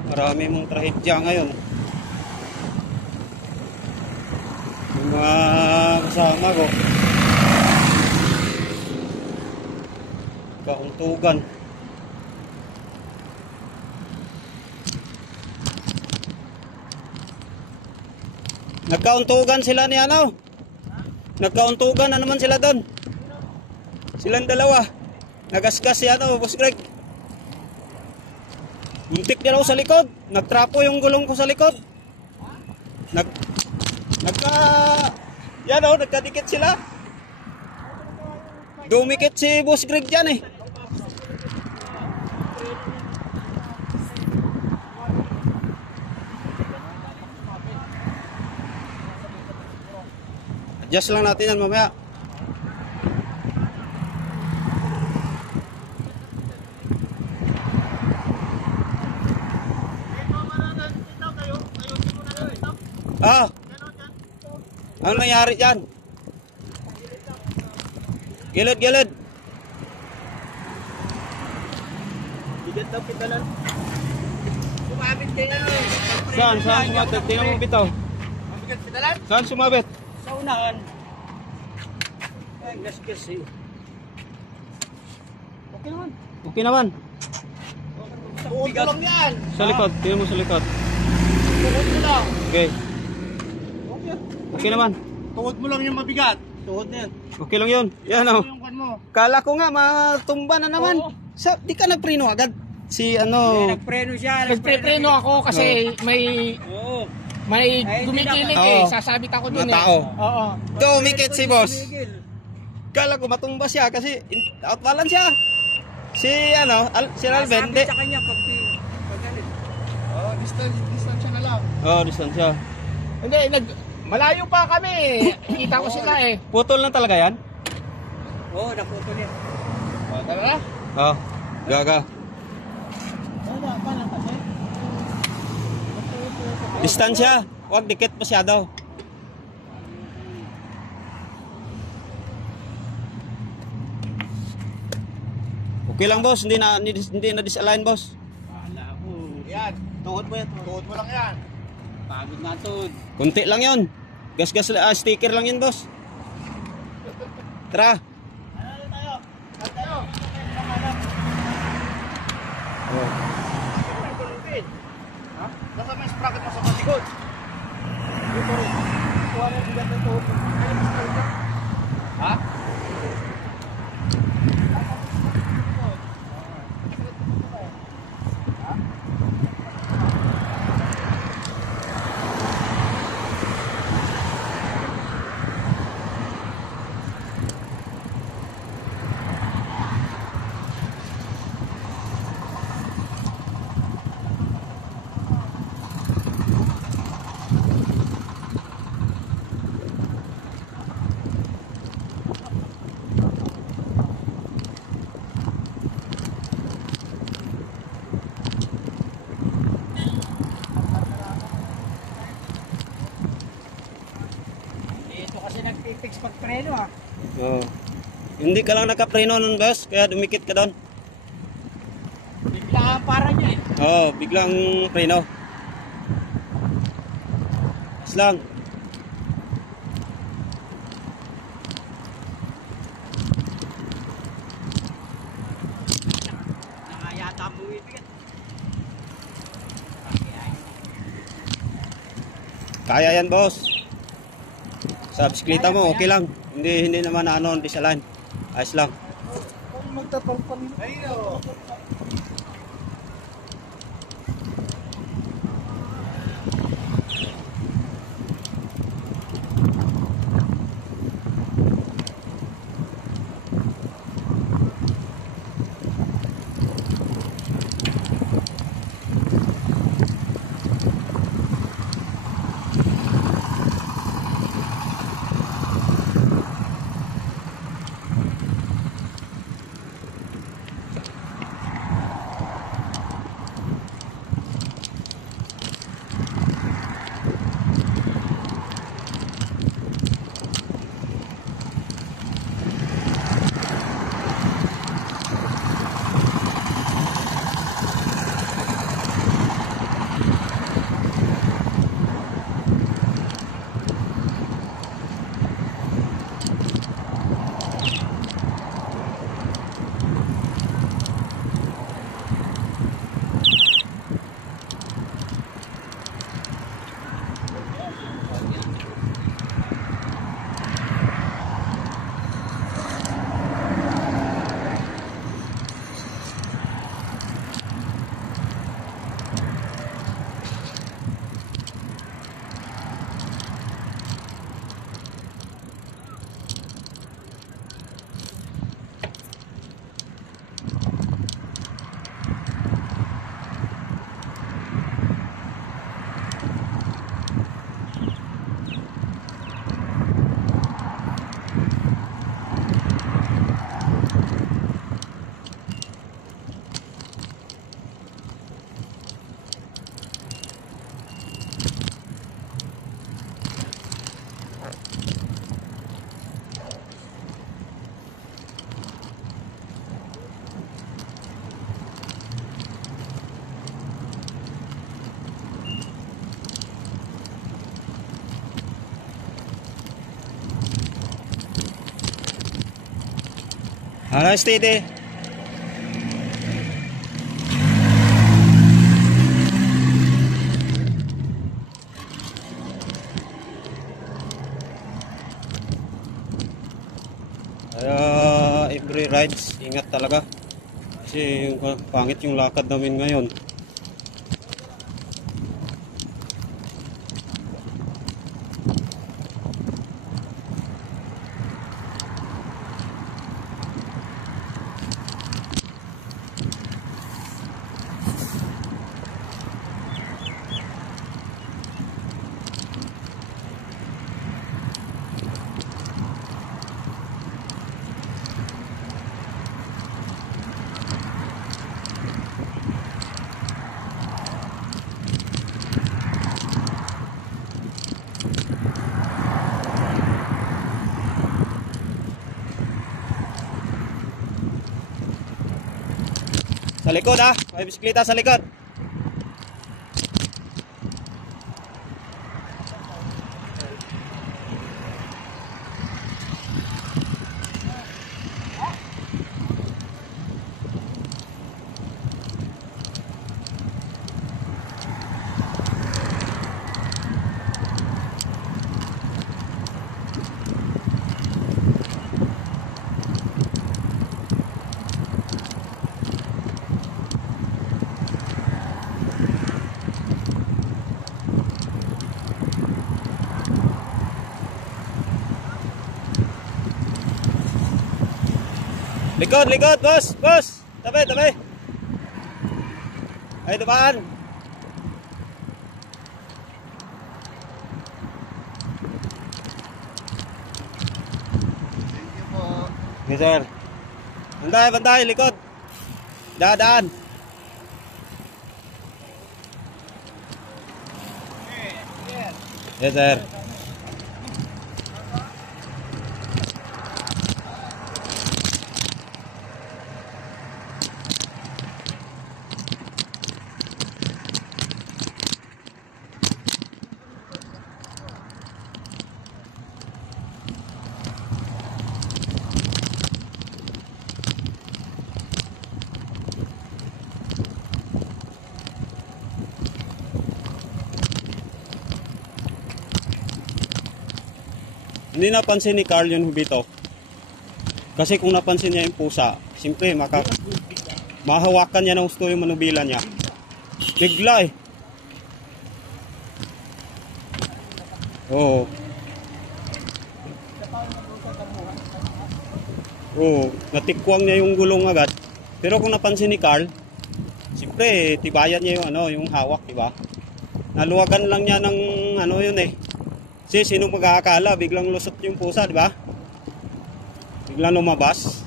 Marami mong trahedya ngayon. Yung mga kasama ko, kauntugan. Nagkauntugan sila ni ano? Nagkauntugan na naman sila doon. Silang dalawa. Nagasgas si ano, Boss Greg. Muntik na raw sa likod. Nagtrapo yung gulong ko sa likod. Yan o, nagkadikit sila. Dumikit si Boss Greg dyan eh. Adjust lang natin yan mamaya. Ano nangyari dyan? Gilid. Bigat daw kita lang. Sumabit kayo ano. Saan sumabit? Tingnan mo bitaw. Mabigat kita lang. Saan sumabit? Sa unahan. Ay, gas eh. Okay naman. Okay naman. Tuhod ko lang yan. Sa likod. Tingnan mo sa likod. Tuhod ko lang. Okay. Okay. Okay naman. Tuhod mo lang yung mabigat. Tuhod na yan. Okay lang yun. Yan o. Yung kan mo. Kala ko nga matumba na naman. Oo. Di ka nagpreno agad? Si ano... Nagpreno siya. Nagprepreno ako kasi Oo. may Ay, hindi gumigilig na- eh. Oo. Sasabit ako dun Mga tao. Oo. Dumikit si boss. Kala ko matumba siya kasi out balance siya. Si ano, si Alvin, Sabi sa kanya pag galit. Oh, distance na lang. Oh, distansya. Hindi, malayo pa kami. Kita ko sila eh. Putol na talaga yan? Oo, naputol yan. Tara. Oh, gaga. Distansya, wag dikit masyado. Okay lang boss, hindi na disalign boss. Wala mo. Yan. Tuhod mo yan. Tuhod mo lang yan. Pagod na to. Kunti lang 'yon. Gas-gas sticker lang 'yun boss. Tara. Oh. Ha? Nasa may sprocket mo sa patikod. Dito rin. Kuha na yung bigat ng tuhod mo. Ay, mas talaga. Ha? Dito kasi nagpipix pagpreno ah. Oh. Hindi ka lang nakapreno nun boss, kaya dumikit ka doon. Bigla para niya eh. Oh, biglang preno. Lang. Nakayata ang buwibigat. Kaya yan boss. Sa bisikleta mo, okay lang. Hindi naman ano, disalign. Ayos lang. Kung magtatalpan nila. Ayun o. Ano, steady. Kaya every rides, ingat talaga. Kasi pangit yung lakad namin ngayon. Sa likod ah, may bisikleta sa likod. Likod, likod, boss, boss. Tabi, tabi. Ay, depan. Thank you po. Yes, sir. Bantay, bantay, likod. Dadaan. Yes, sir. Hindi napansin ni Carl yung hubito. Kasi kung napansin niya yung pusa, simple, mahawakan niya ng gusto yung manubila niya. Bigla eh. Oo. Oo, natikwang niya yung gulong agad. Pero kung napansin ni Carl, simple, tibayan niya yung yung hawak, diba? Naluwagan lang niya ng yun eh. Kasi sino mag-aakala, biglang lusot yung pusa, di ba? Biglang lumabas.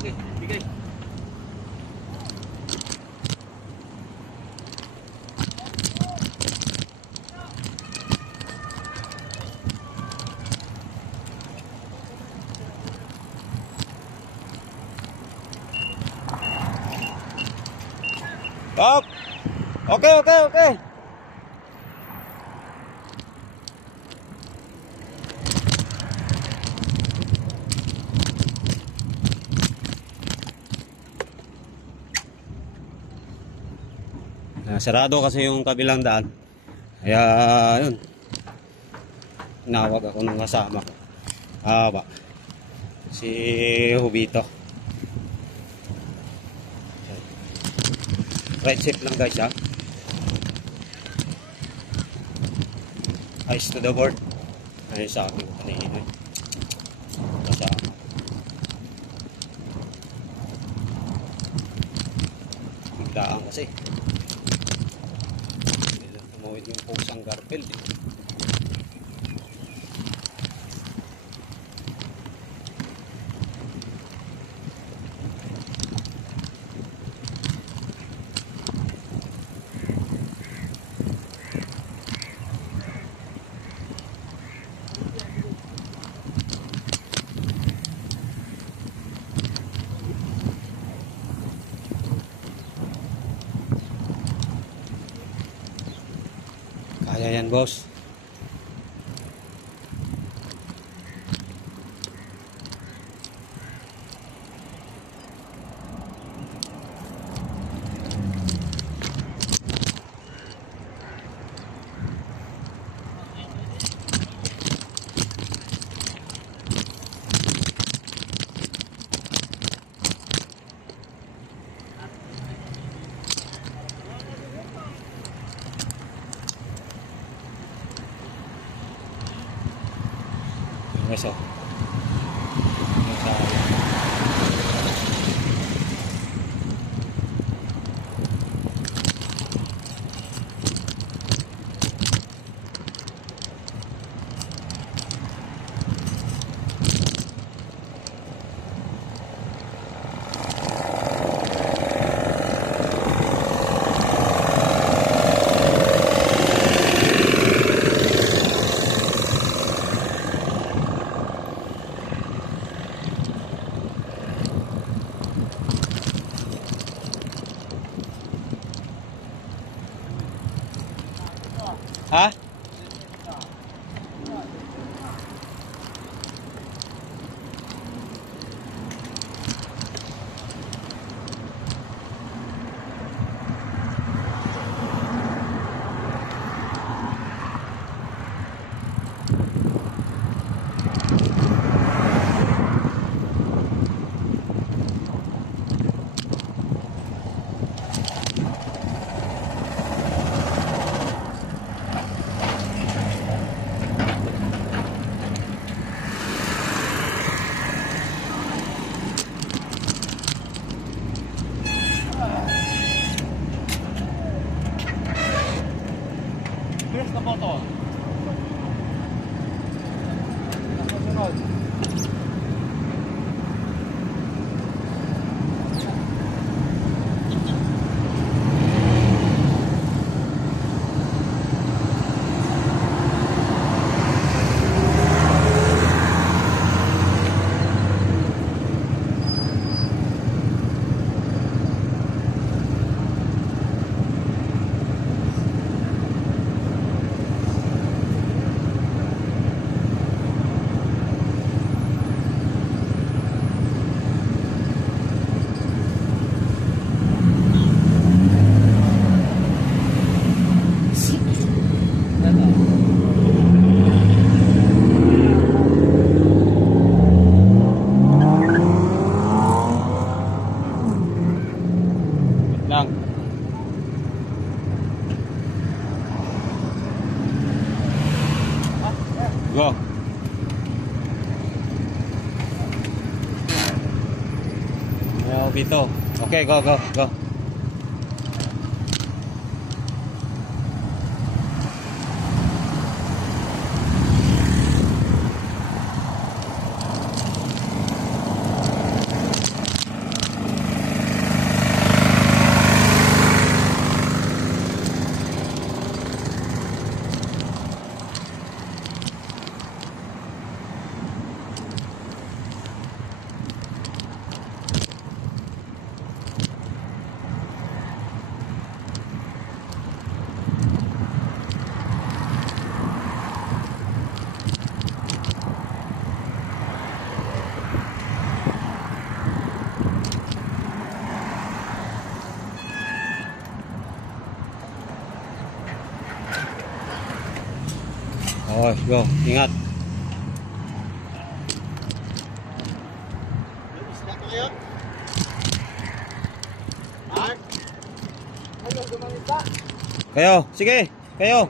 Okay, bigay. Stop! Okay, okay, okay. Sarado kasi yung kabilang daan. Kaya, yun. Tinawag ako ng kasama ko. Ba? Si Hubito. Right safe lang guys ha. Eyes to the board. Ayun sa akin kanina. Kasama. kakitaan kasi. Tumuwid yung pusang Garfield eh. Kaya yan, boss. Guys, oh. Yung sa ha? Bilis na po to. Sunod. Lang. Go. Oh, Bito. Okay, go, go, go. Oh, go. Ingat. Isla ko ngayon. Mark? Ano, gumamit ba? Kayo, sige. Kayo.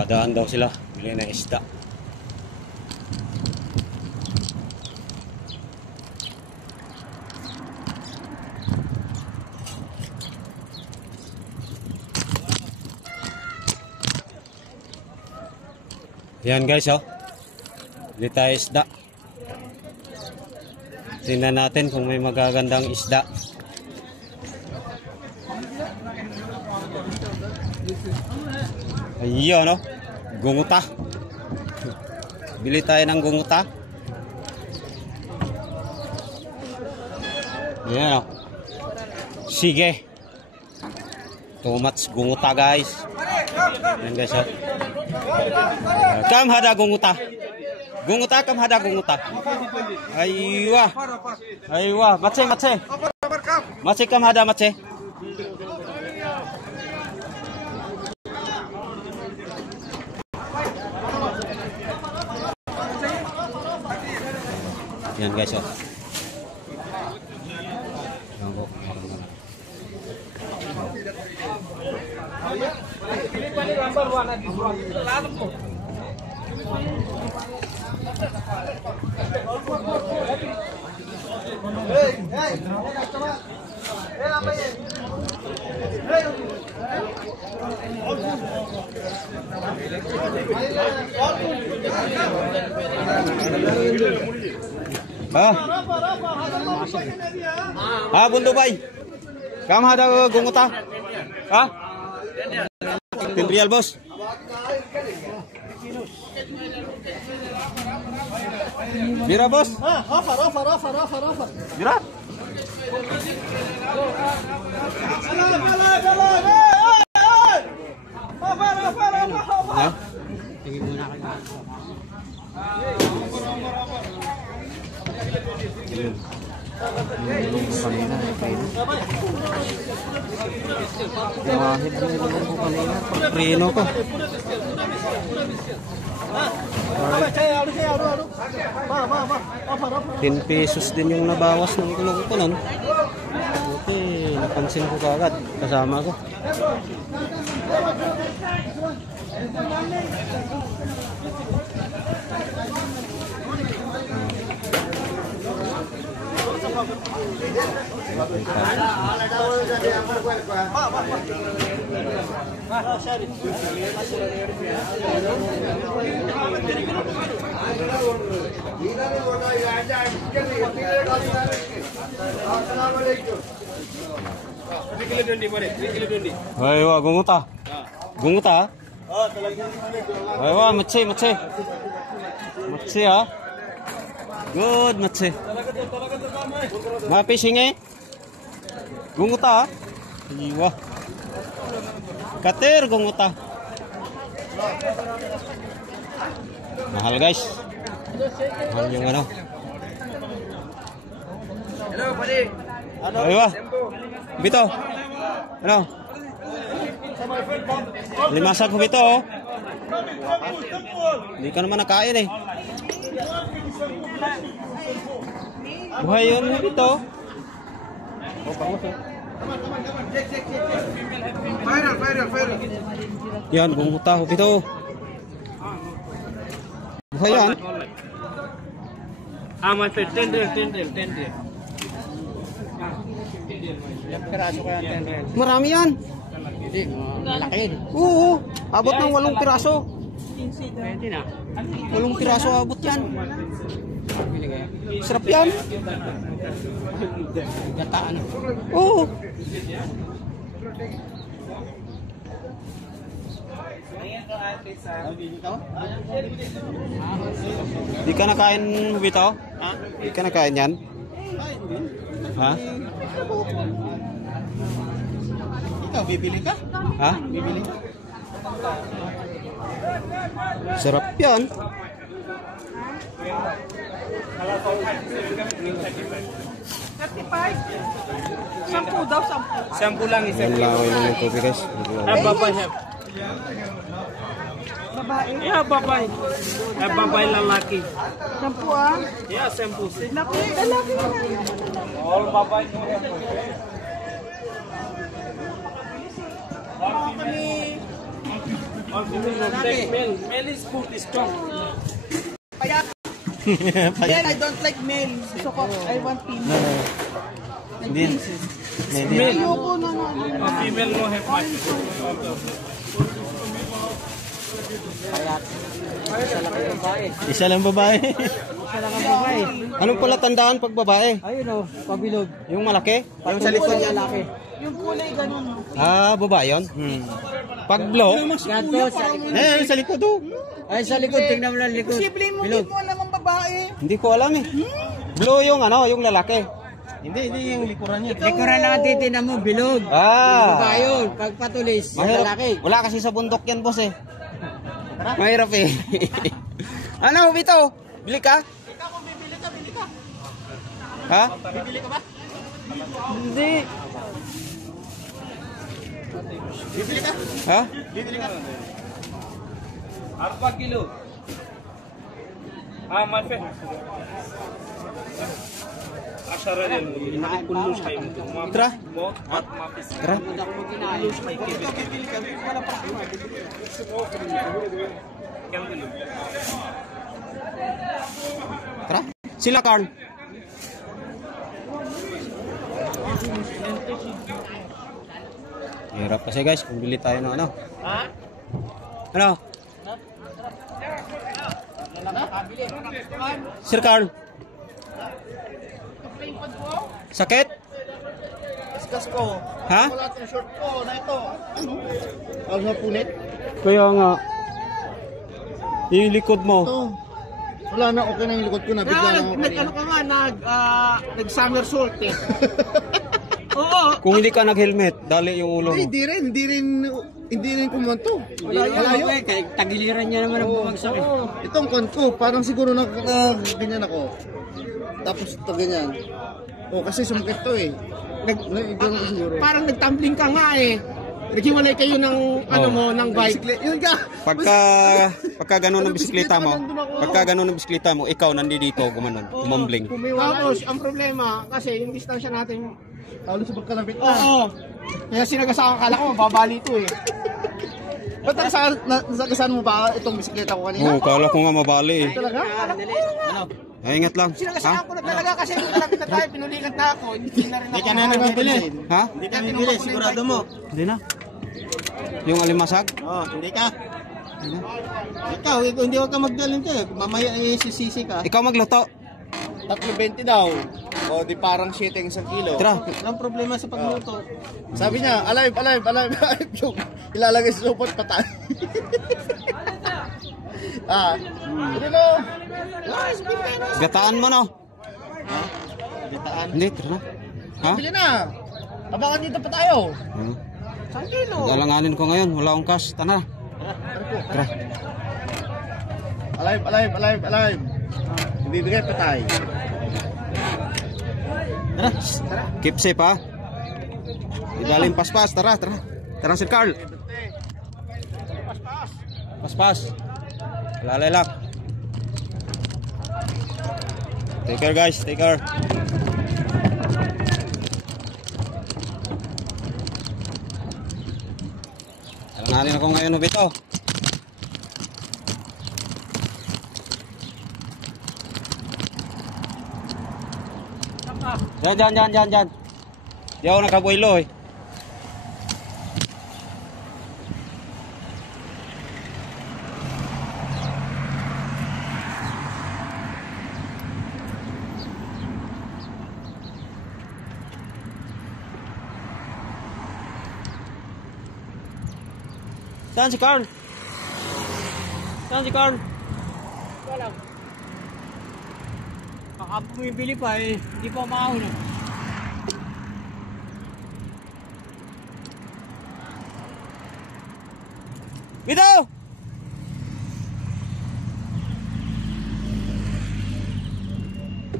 Dadaan daw sila. Bili na isda. Yan guys, oh. Bili tayo isda. Tingnan natin kung may magagandang isda. Ayun, no? Gunguta. Bili tayo ng gunguta. Ayan, no? Sige. Too much gunguta, guys. Ayan, guys, oh. Kam hada gunguta. Gunguta, kam hada gunguta. Aywa. Aywa. Mace, mace. Mace, kam hada mace. Yan guys, oh. Yan po. Bundo bay. Kam hada gunguta? Ha? 10 real, boss. Bira, boss? Offer. Bira? Ha? Tingin muna kayo. Preno ko. 10 pesos din yung nabawas ng kulong ko nun. Okay, napansin ko kagad. Kasama ko. Ay, wah, gunguta. Gunguta? Ay, wah, mace, mace. Mace, ah. Good, mace. Mapising eh. Gunguta, ah. Iwa. Kater, gunguta. Mahal, guys. Mahal yung ano. Hello, buddy. Aywa. Bito. Ano? Limasag ko bito, oh. Hindi ka naman nakain eh. Buhay yun mo bito. Viral. Yan, gunguta ko bito. Buhay yan. My friend, 10 real. Piraso kaya 10 real. Marami yan. Hindi, malaki. Oo, abot ng 8 piraso. Pwede na. 8 piraso abot yan. Bili kaya. Sarap yan. Gataan. Oo. Di ka nakain bito? Ha? Di ka nakain yan? Ha? Ikaw, bibili ka? Ha? Bibili ka? Sarap yan. Sampu lang isa. Yan lang yung mga tubig guys. Babae. Babae? Yeah, babae. Babae lalaki. Sampu ah. Yeah, sampu. Laki, lalaki na. All babae. Male is good, strong. Male, I don't like male. Gusto ko, I want female. Hindi. Hindi. Ayoko na Female no have much. Isa lang babae. Anong pala tandaan pag babae? Ayun o, pabilog. Yung malaki? Yung sa likod niya laki. Yung kulay ganun. Ah, babae yun? Pag blow? Ganto sa likod. Eh, sa likod oh. Ay, sa likod. Tingnan mo lang likod. Posible mo, hindi mo naman babae. Hindi ko alam eh. Blow yung ano, yung lalaki. Hindi yung likuran niya. Likuran lang titignan mo, bilog. Ah. Babae yun. Pag patulis, yung Mahirap. lalaki. Wala kasi sa bundok yan, boss eh. Mahirap eh. Ano, Bito? Bili ka? Bili ka. Ha? Bibili ka ba? Hindi. Bibili ka? Ha? Bibili ka? Arpa kilo. Ah, my friend. Asyara rin. Kulus kayo. Tra? Mo, at mapis. Tra? Kulus kayo. Bibili ka. Wala pa. Kaya kilo. Tra? Sila, Carl. Hirap kasi guys, kung bili tayo ng ano. Ha? Ano? Sir Carl. Sakit? Discuss ko. Ha? Wala itong short ko na ito. Ang punit. Kaya nga. Yung likod mo. Ito. Wala na, okay na yung likod ko na. Bigla na ako. Ano ka nga, nag-somersault eh. Oo. Kung hindi ka nag-helmet, dali yung ulo mo. Hindi rin kumonto. Wala yun. Tagiliran niya naman ang bumagsak eh. Itong kon ko, parang siguro ganyan ako. Tapos ito ganyan. Oh, kasi sumakit to eh. Parang nagtumbling ka nga eh. Naghiwalay kayo ng ano mo, ng bike. Yun ka. Pagka ganun ng bisikleta mo, ikaw nandito gumanon, kumambling. Tapos, ang problema, kasi yung distansya natin, talo sa pagkalapit na. Oo. Kaya sinagasaan, kala ko, mababali ito eh. Ba't nasagasaan mo ba itong bisikleta ko kanina? Oo, kala ko nga mabali eh. Talaga? Ano? Ay, ingat lang. Sinagasaan ko na talaga kasi malapit na tayo, pinulikat na ako. Hindi na rin ako. Hindi ka na nagbibili. Ha? Hindi ka bibili, sigurado mo. Hindi na. Yung alimasag? Oo, hindi ka. Ikaw, hindi ka magdalhin ka. Mamaya sisisi ka. Ikaw magluto. 3.20 daw. O di parang 7 ang isang kilo. Tara. Walang problema sa pagluto. Sabi niya, alive. Yung ilalagay sa supot patay. Hindi mo. Gataan mo no? Bitaan. Hindi, tara na. Ha? Bili na. Abangan dito pa tayo. Hmm. 1 kilo. Galanganin ko ngayon, wala akong cash. Tara. Tara. Alive. Ibibigay pa tayo. Tara. Keep safe ha. Idaling paspas, tara. Tara Sir Carl. Paspas. Lalay lang. Take care guys, take care. Alanganin ako ngayon, Obito. Diyan. Di ako nakabuelo eh. Saan si Carl? Wala. Baka bumibili pa eh. Hindi pa makauna. Bito!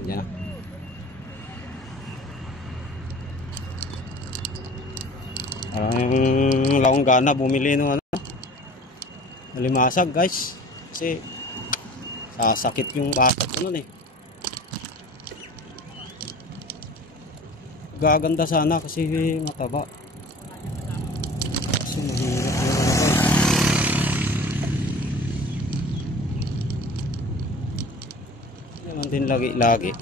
Yan. Parang laong gana bumili ng ano. Alimasag guys. Kasi sasakit yung batok ko nun eh. Gaganda sana kasi mataba. Kasi mahirap yung ano guys. din lagi-lagi.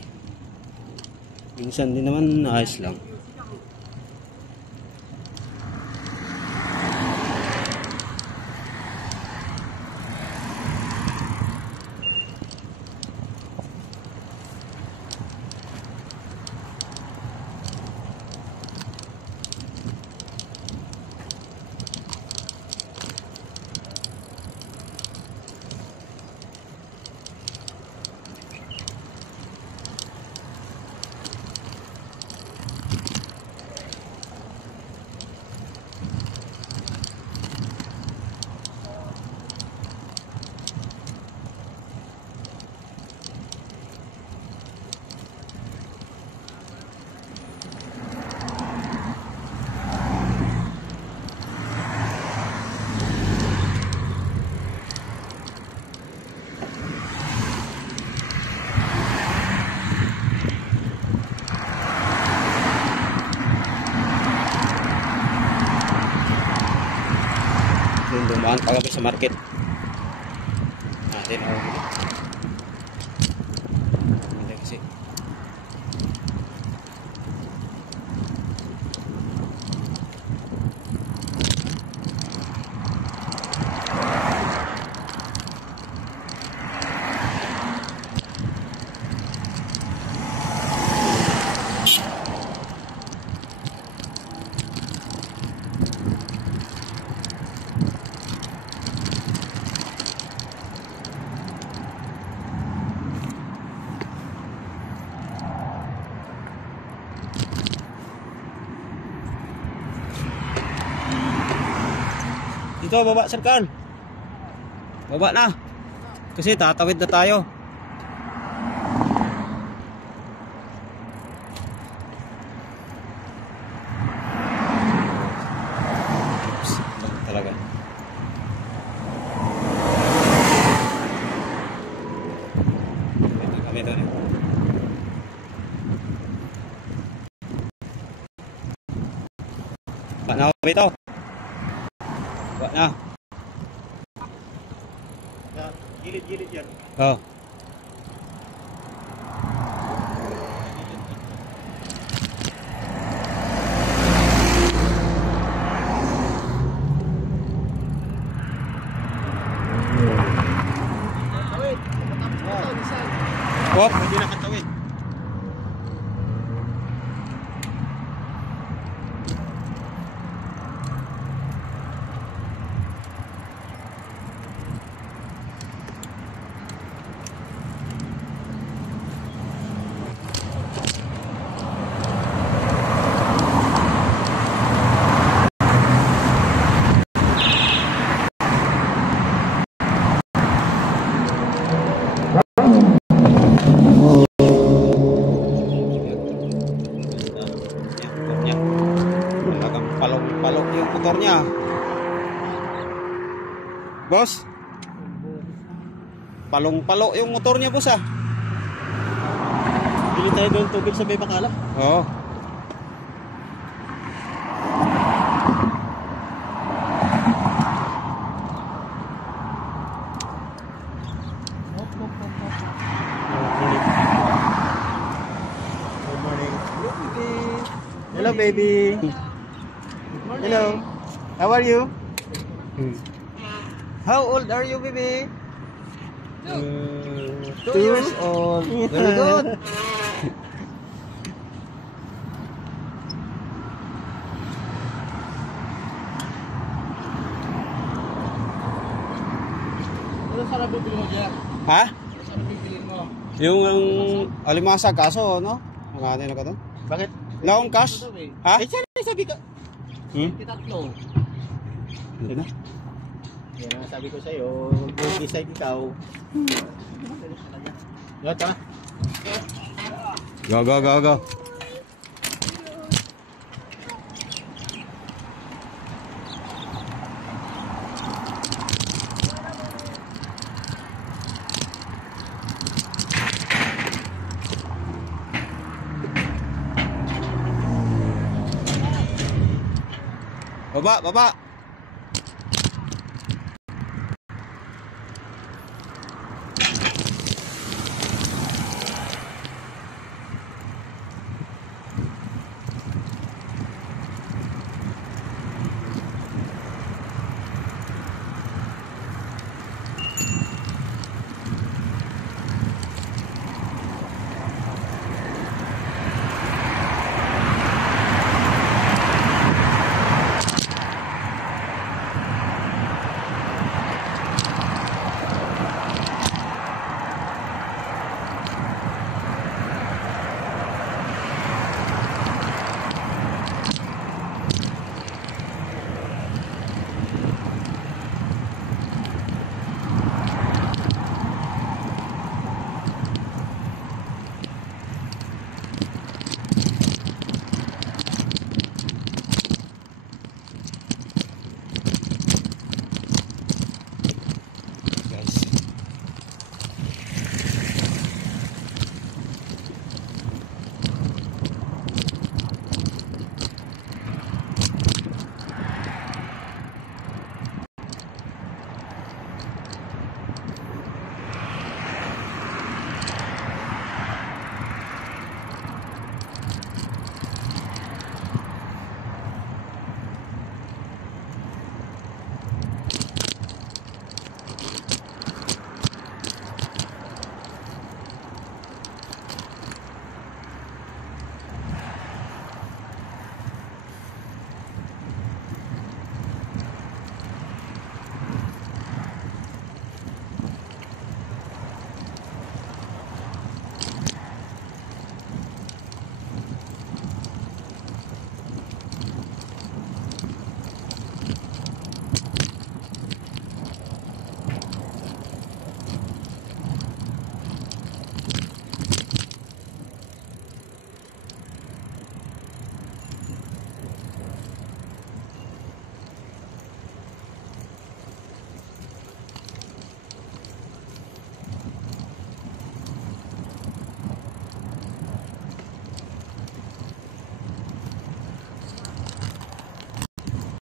Minsan din naman ayos lang. Dumaan pa kami sa market. Din ako. Hindi kasi. Dito, baba, Sir Carl. Baba na. Kasi tatawid na tayo. Talaga. Ito kami doon. Paano kami ito? Wala na. Gilid-gilid yan. Oh. Wop, Hindi nakatawid. Palok yung motornya. Boss. Palong-palo yung motornya, boss ah. Bili tayo doon tubig sa may bakala. Oo. Good morning. Hello, baby. Hello. How are you? How old are you, baby? 2 years old. Very good. Ano sarap bibili mo dyan? Ha? Ano sarap bibili mo? Yung alimasag kaso, no? Magkano na ka doon? Bakit? Wala akong cash. Ha? Eh, sana sabi ka. Tatlo. Hindi na. Yan ang sabi ko sa'yo. Kung decide ikaw. Yan, tara. Go, go, go, go. Baba, baba.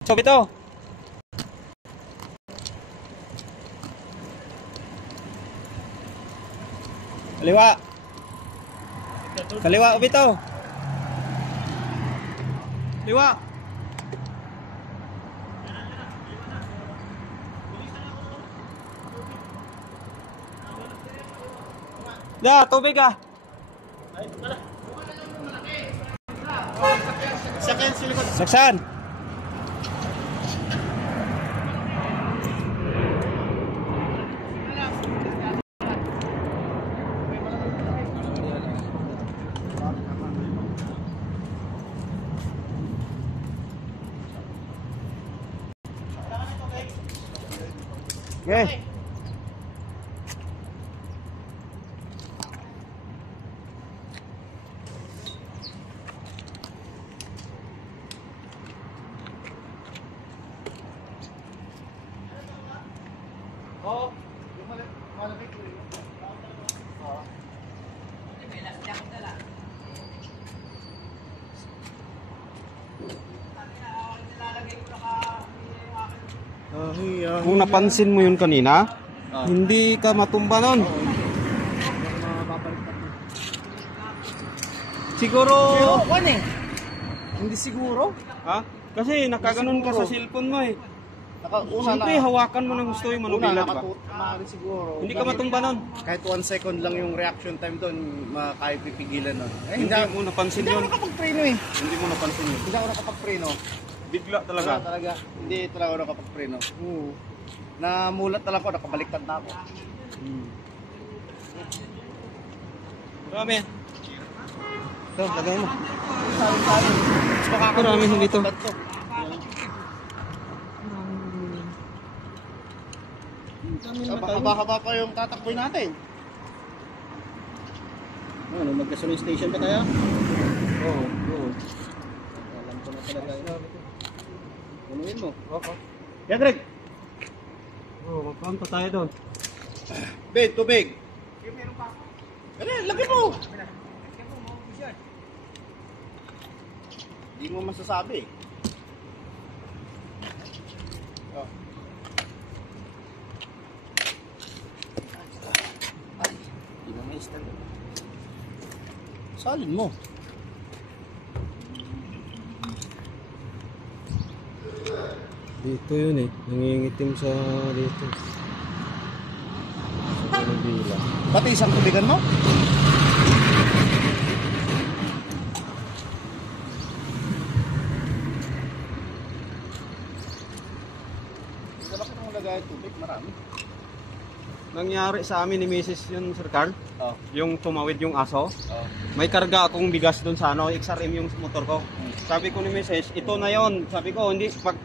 Stop ito. Kaliwa. Kaliwa, ubito. Kaliwa. Ya, tubig ah. Sakyan sa likod. Saksan. Okay. Oo. Yung malapit. Oo. Kung napansin mo yun kanina, hindi ka matumba nun. Siguro, Hindi siguro. ha? Kasi nakaganon ka sa cellphone mo eh. Siyempre, hawakan mo ng gusto yung manubila, diba? Maaari siguro. Hindi ka matumba nun. Kahit 1 second lang yung reaction time doon, makaya pipigilan nun. Hindi mo napansin Hindi yun. ako nakapag-preno eh. Hindi mo napansin yun. Hindi ako nakapag-preno. Bigla talaga. Wala talaga. Hindi talaga ako nakapag-preno. Namulat talaga ako, nakabaliktad na ako. Marami. Ito, lagay mo. Sari-sari. Mas makakaroon Marami sa dito. matandad to. Haba-haba pa yung tatakboy natin. Ano, magkasunod station pa tayo? Oo. Alam ko na talaga. Punuin mo. Okay. Yeah, Greg. Oo, magpunta tayo doon. Ben, tubig. Ano, lagay mo. Hindi mo masasabi. Oh. Ay, hindi mo ma-stand. Salin mo. Dito yun eh. Nangingitim sa dito. Sa manubila. Pati isang tubigan mo? Bakit mo lagay tubig? Marami. Nangyari sa amin ni Mrs. yun, Sir Carl. Oh. Yung tumawid yung aso. Oh. May karga akong bigas doon sa ano, XRM yung motor ko. Sabi ko ni Mrs. ito na yon. Sabi ko, hindi, pag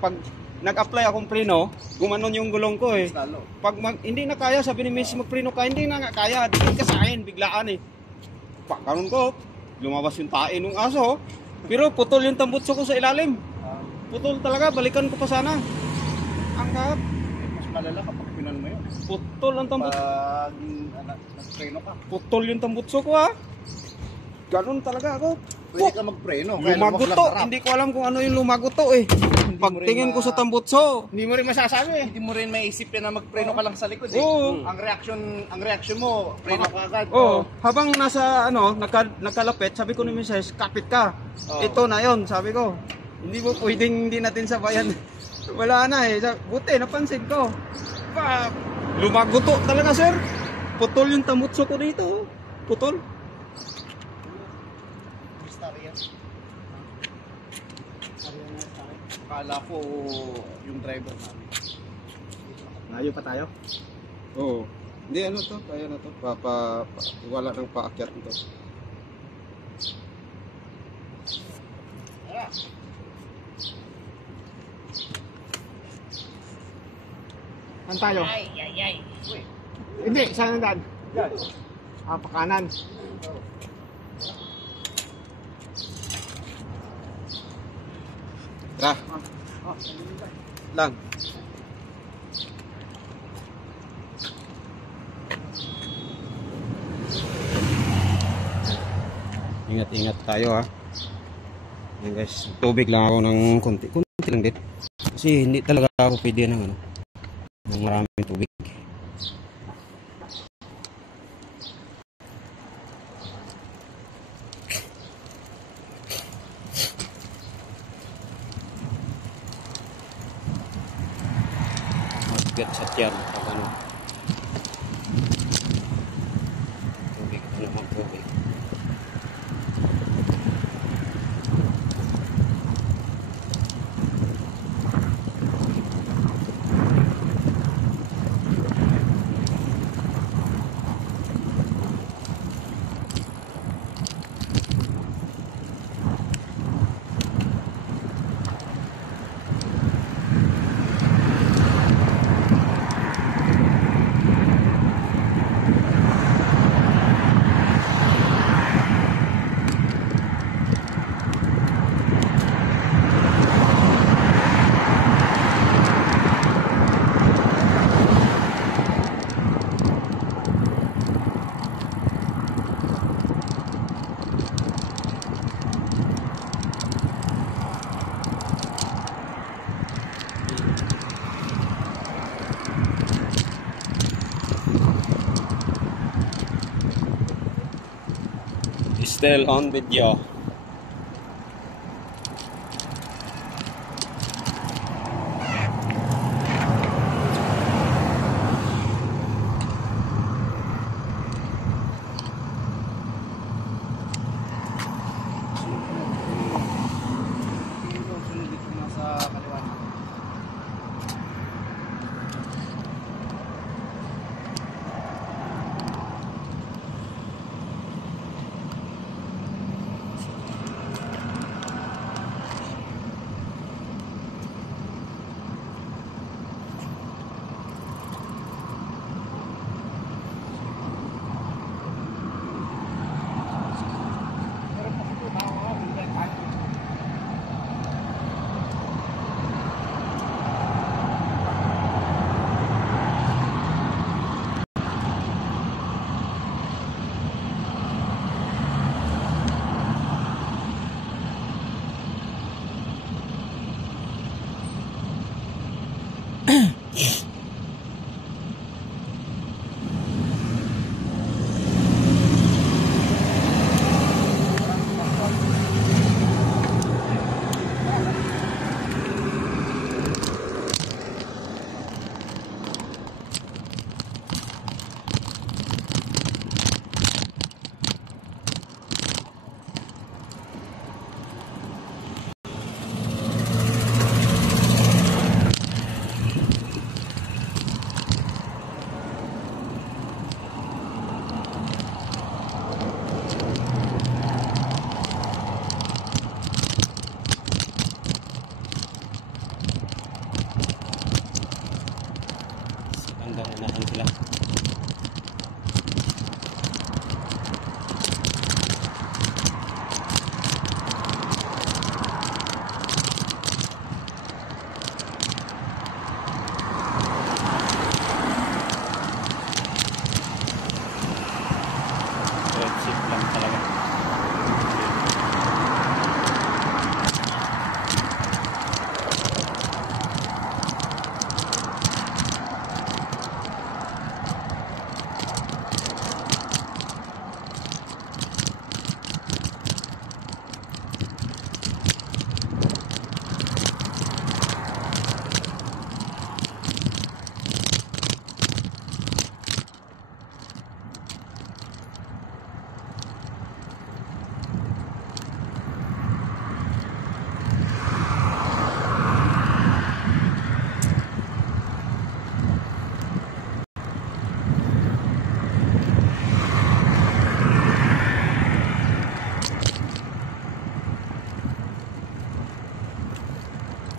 nag-apply akong preno, gumanon yung gulong ko eh. Lalo. Pag hindi na kaya, sabi ni Mrs. magpreno ka, hindi na nga kaya. Dikit ka sa akin, biglaan eh. Pagkaroon ko, lumabas yung tae ng aso. Pero putol yung tambutso ko sa ilalim. Putol talaga, balikan ko pa sana. Ang kahap. Mas malala kapag pinan mo yun. Putol ang tambutso. Pag nag-preno ka. Putol yung tambutso ko ha. Ganun talaga ako. Pwede ka mag-preno. kaya Lumago lumabas to. lang harap. Hindi ko alam kung ano yung lumago to eh. Pagtingin ko sa tambutso. Hindi mo rin masasabi eh. Hindi mo rin maisip yan na mag-preno ka lang sa likod eh. Oo. Ang reaction mo, preno ka agad. Oh, habang nasa ano, nakalapit, sabi ko ni Mrs. kapit ka. Oo. Ito na 'yon, sabi ko. Hindi mo pwedeng hindi natin sabayan. Wala na eh. Buti napansin ko. Lumago to talaga, sir. Putol yung tambutso ko dito. Putol. Akala ko yung driver namin. Layo pa tayo? Oo. Hindi ano to, kaya na to. Wala nang paakyat nito. Saan tayo? Hindi, saan ang daan? Pakanan. Tara. Lang. Ingat-ingat tayo ha. Yan guys, tubig lang ako ng konti lang din. Kasi hindi talaga ako pwede ng ano, ng maraming tubig. Mabigat sa tiyan pag ano, tubig, ano naman tubig. Still on video.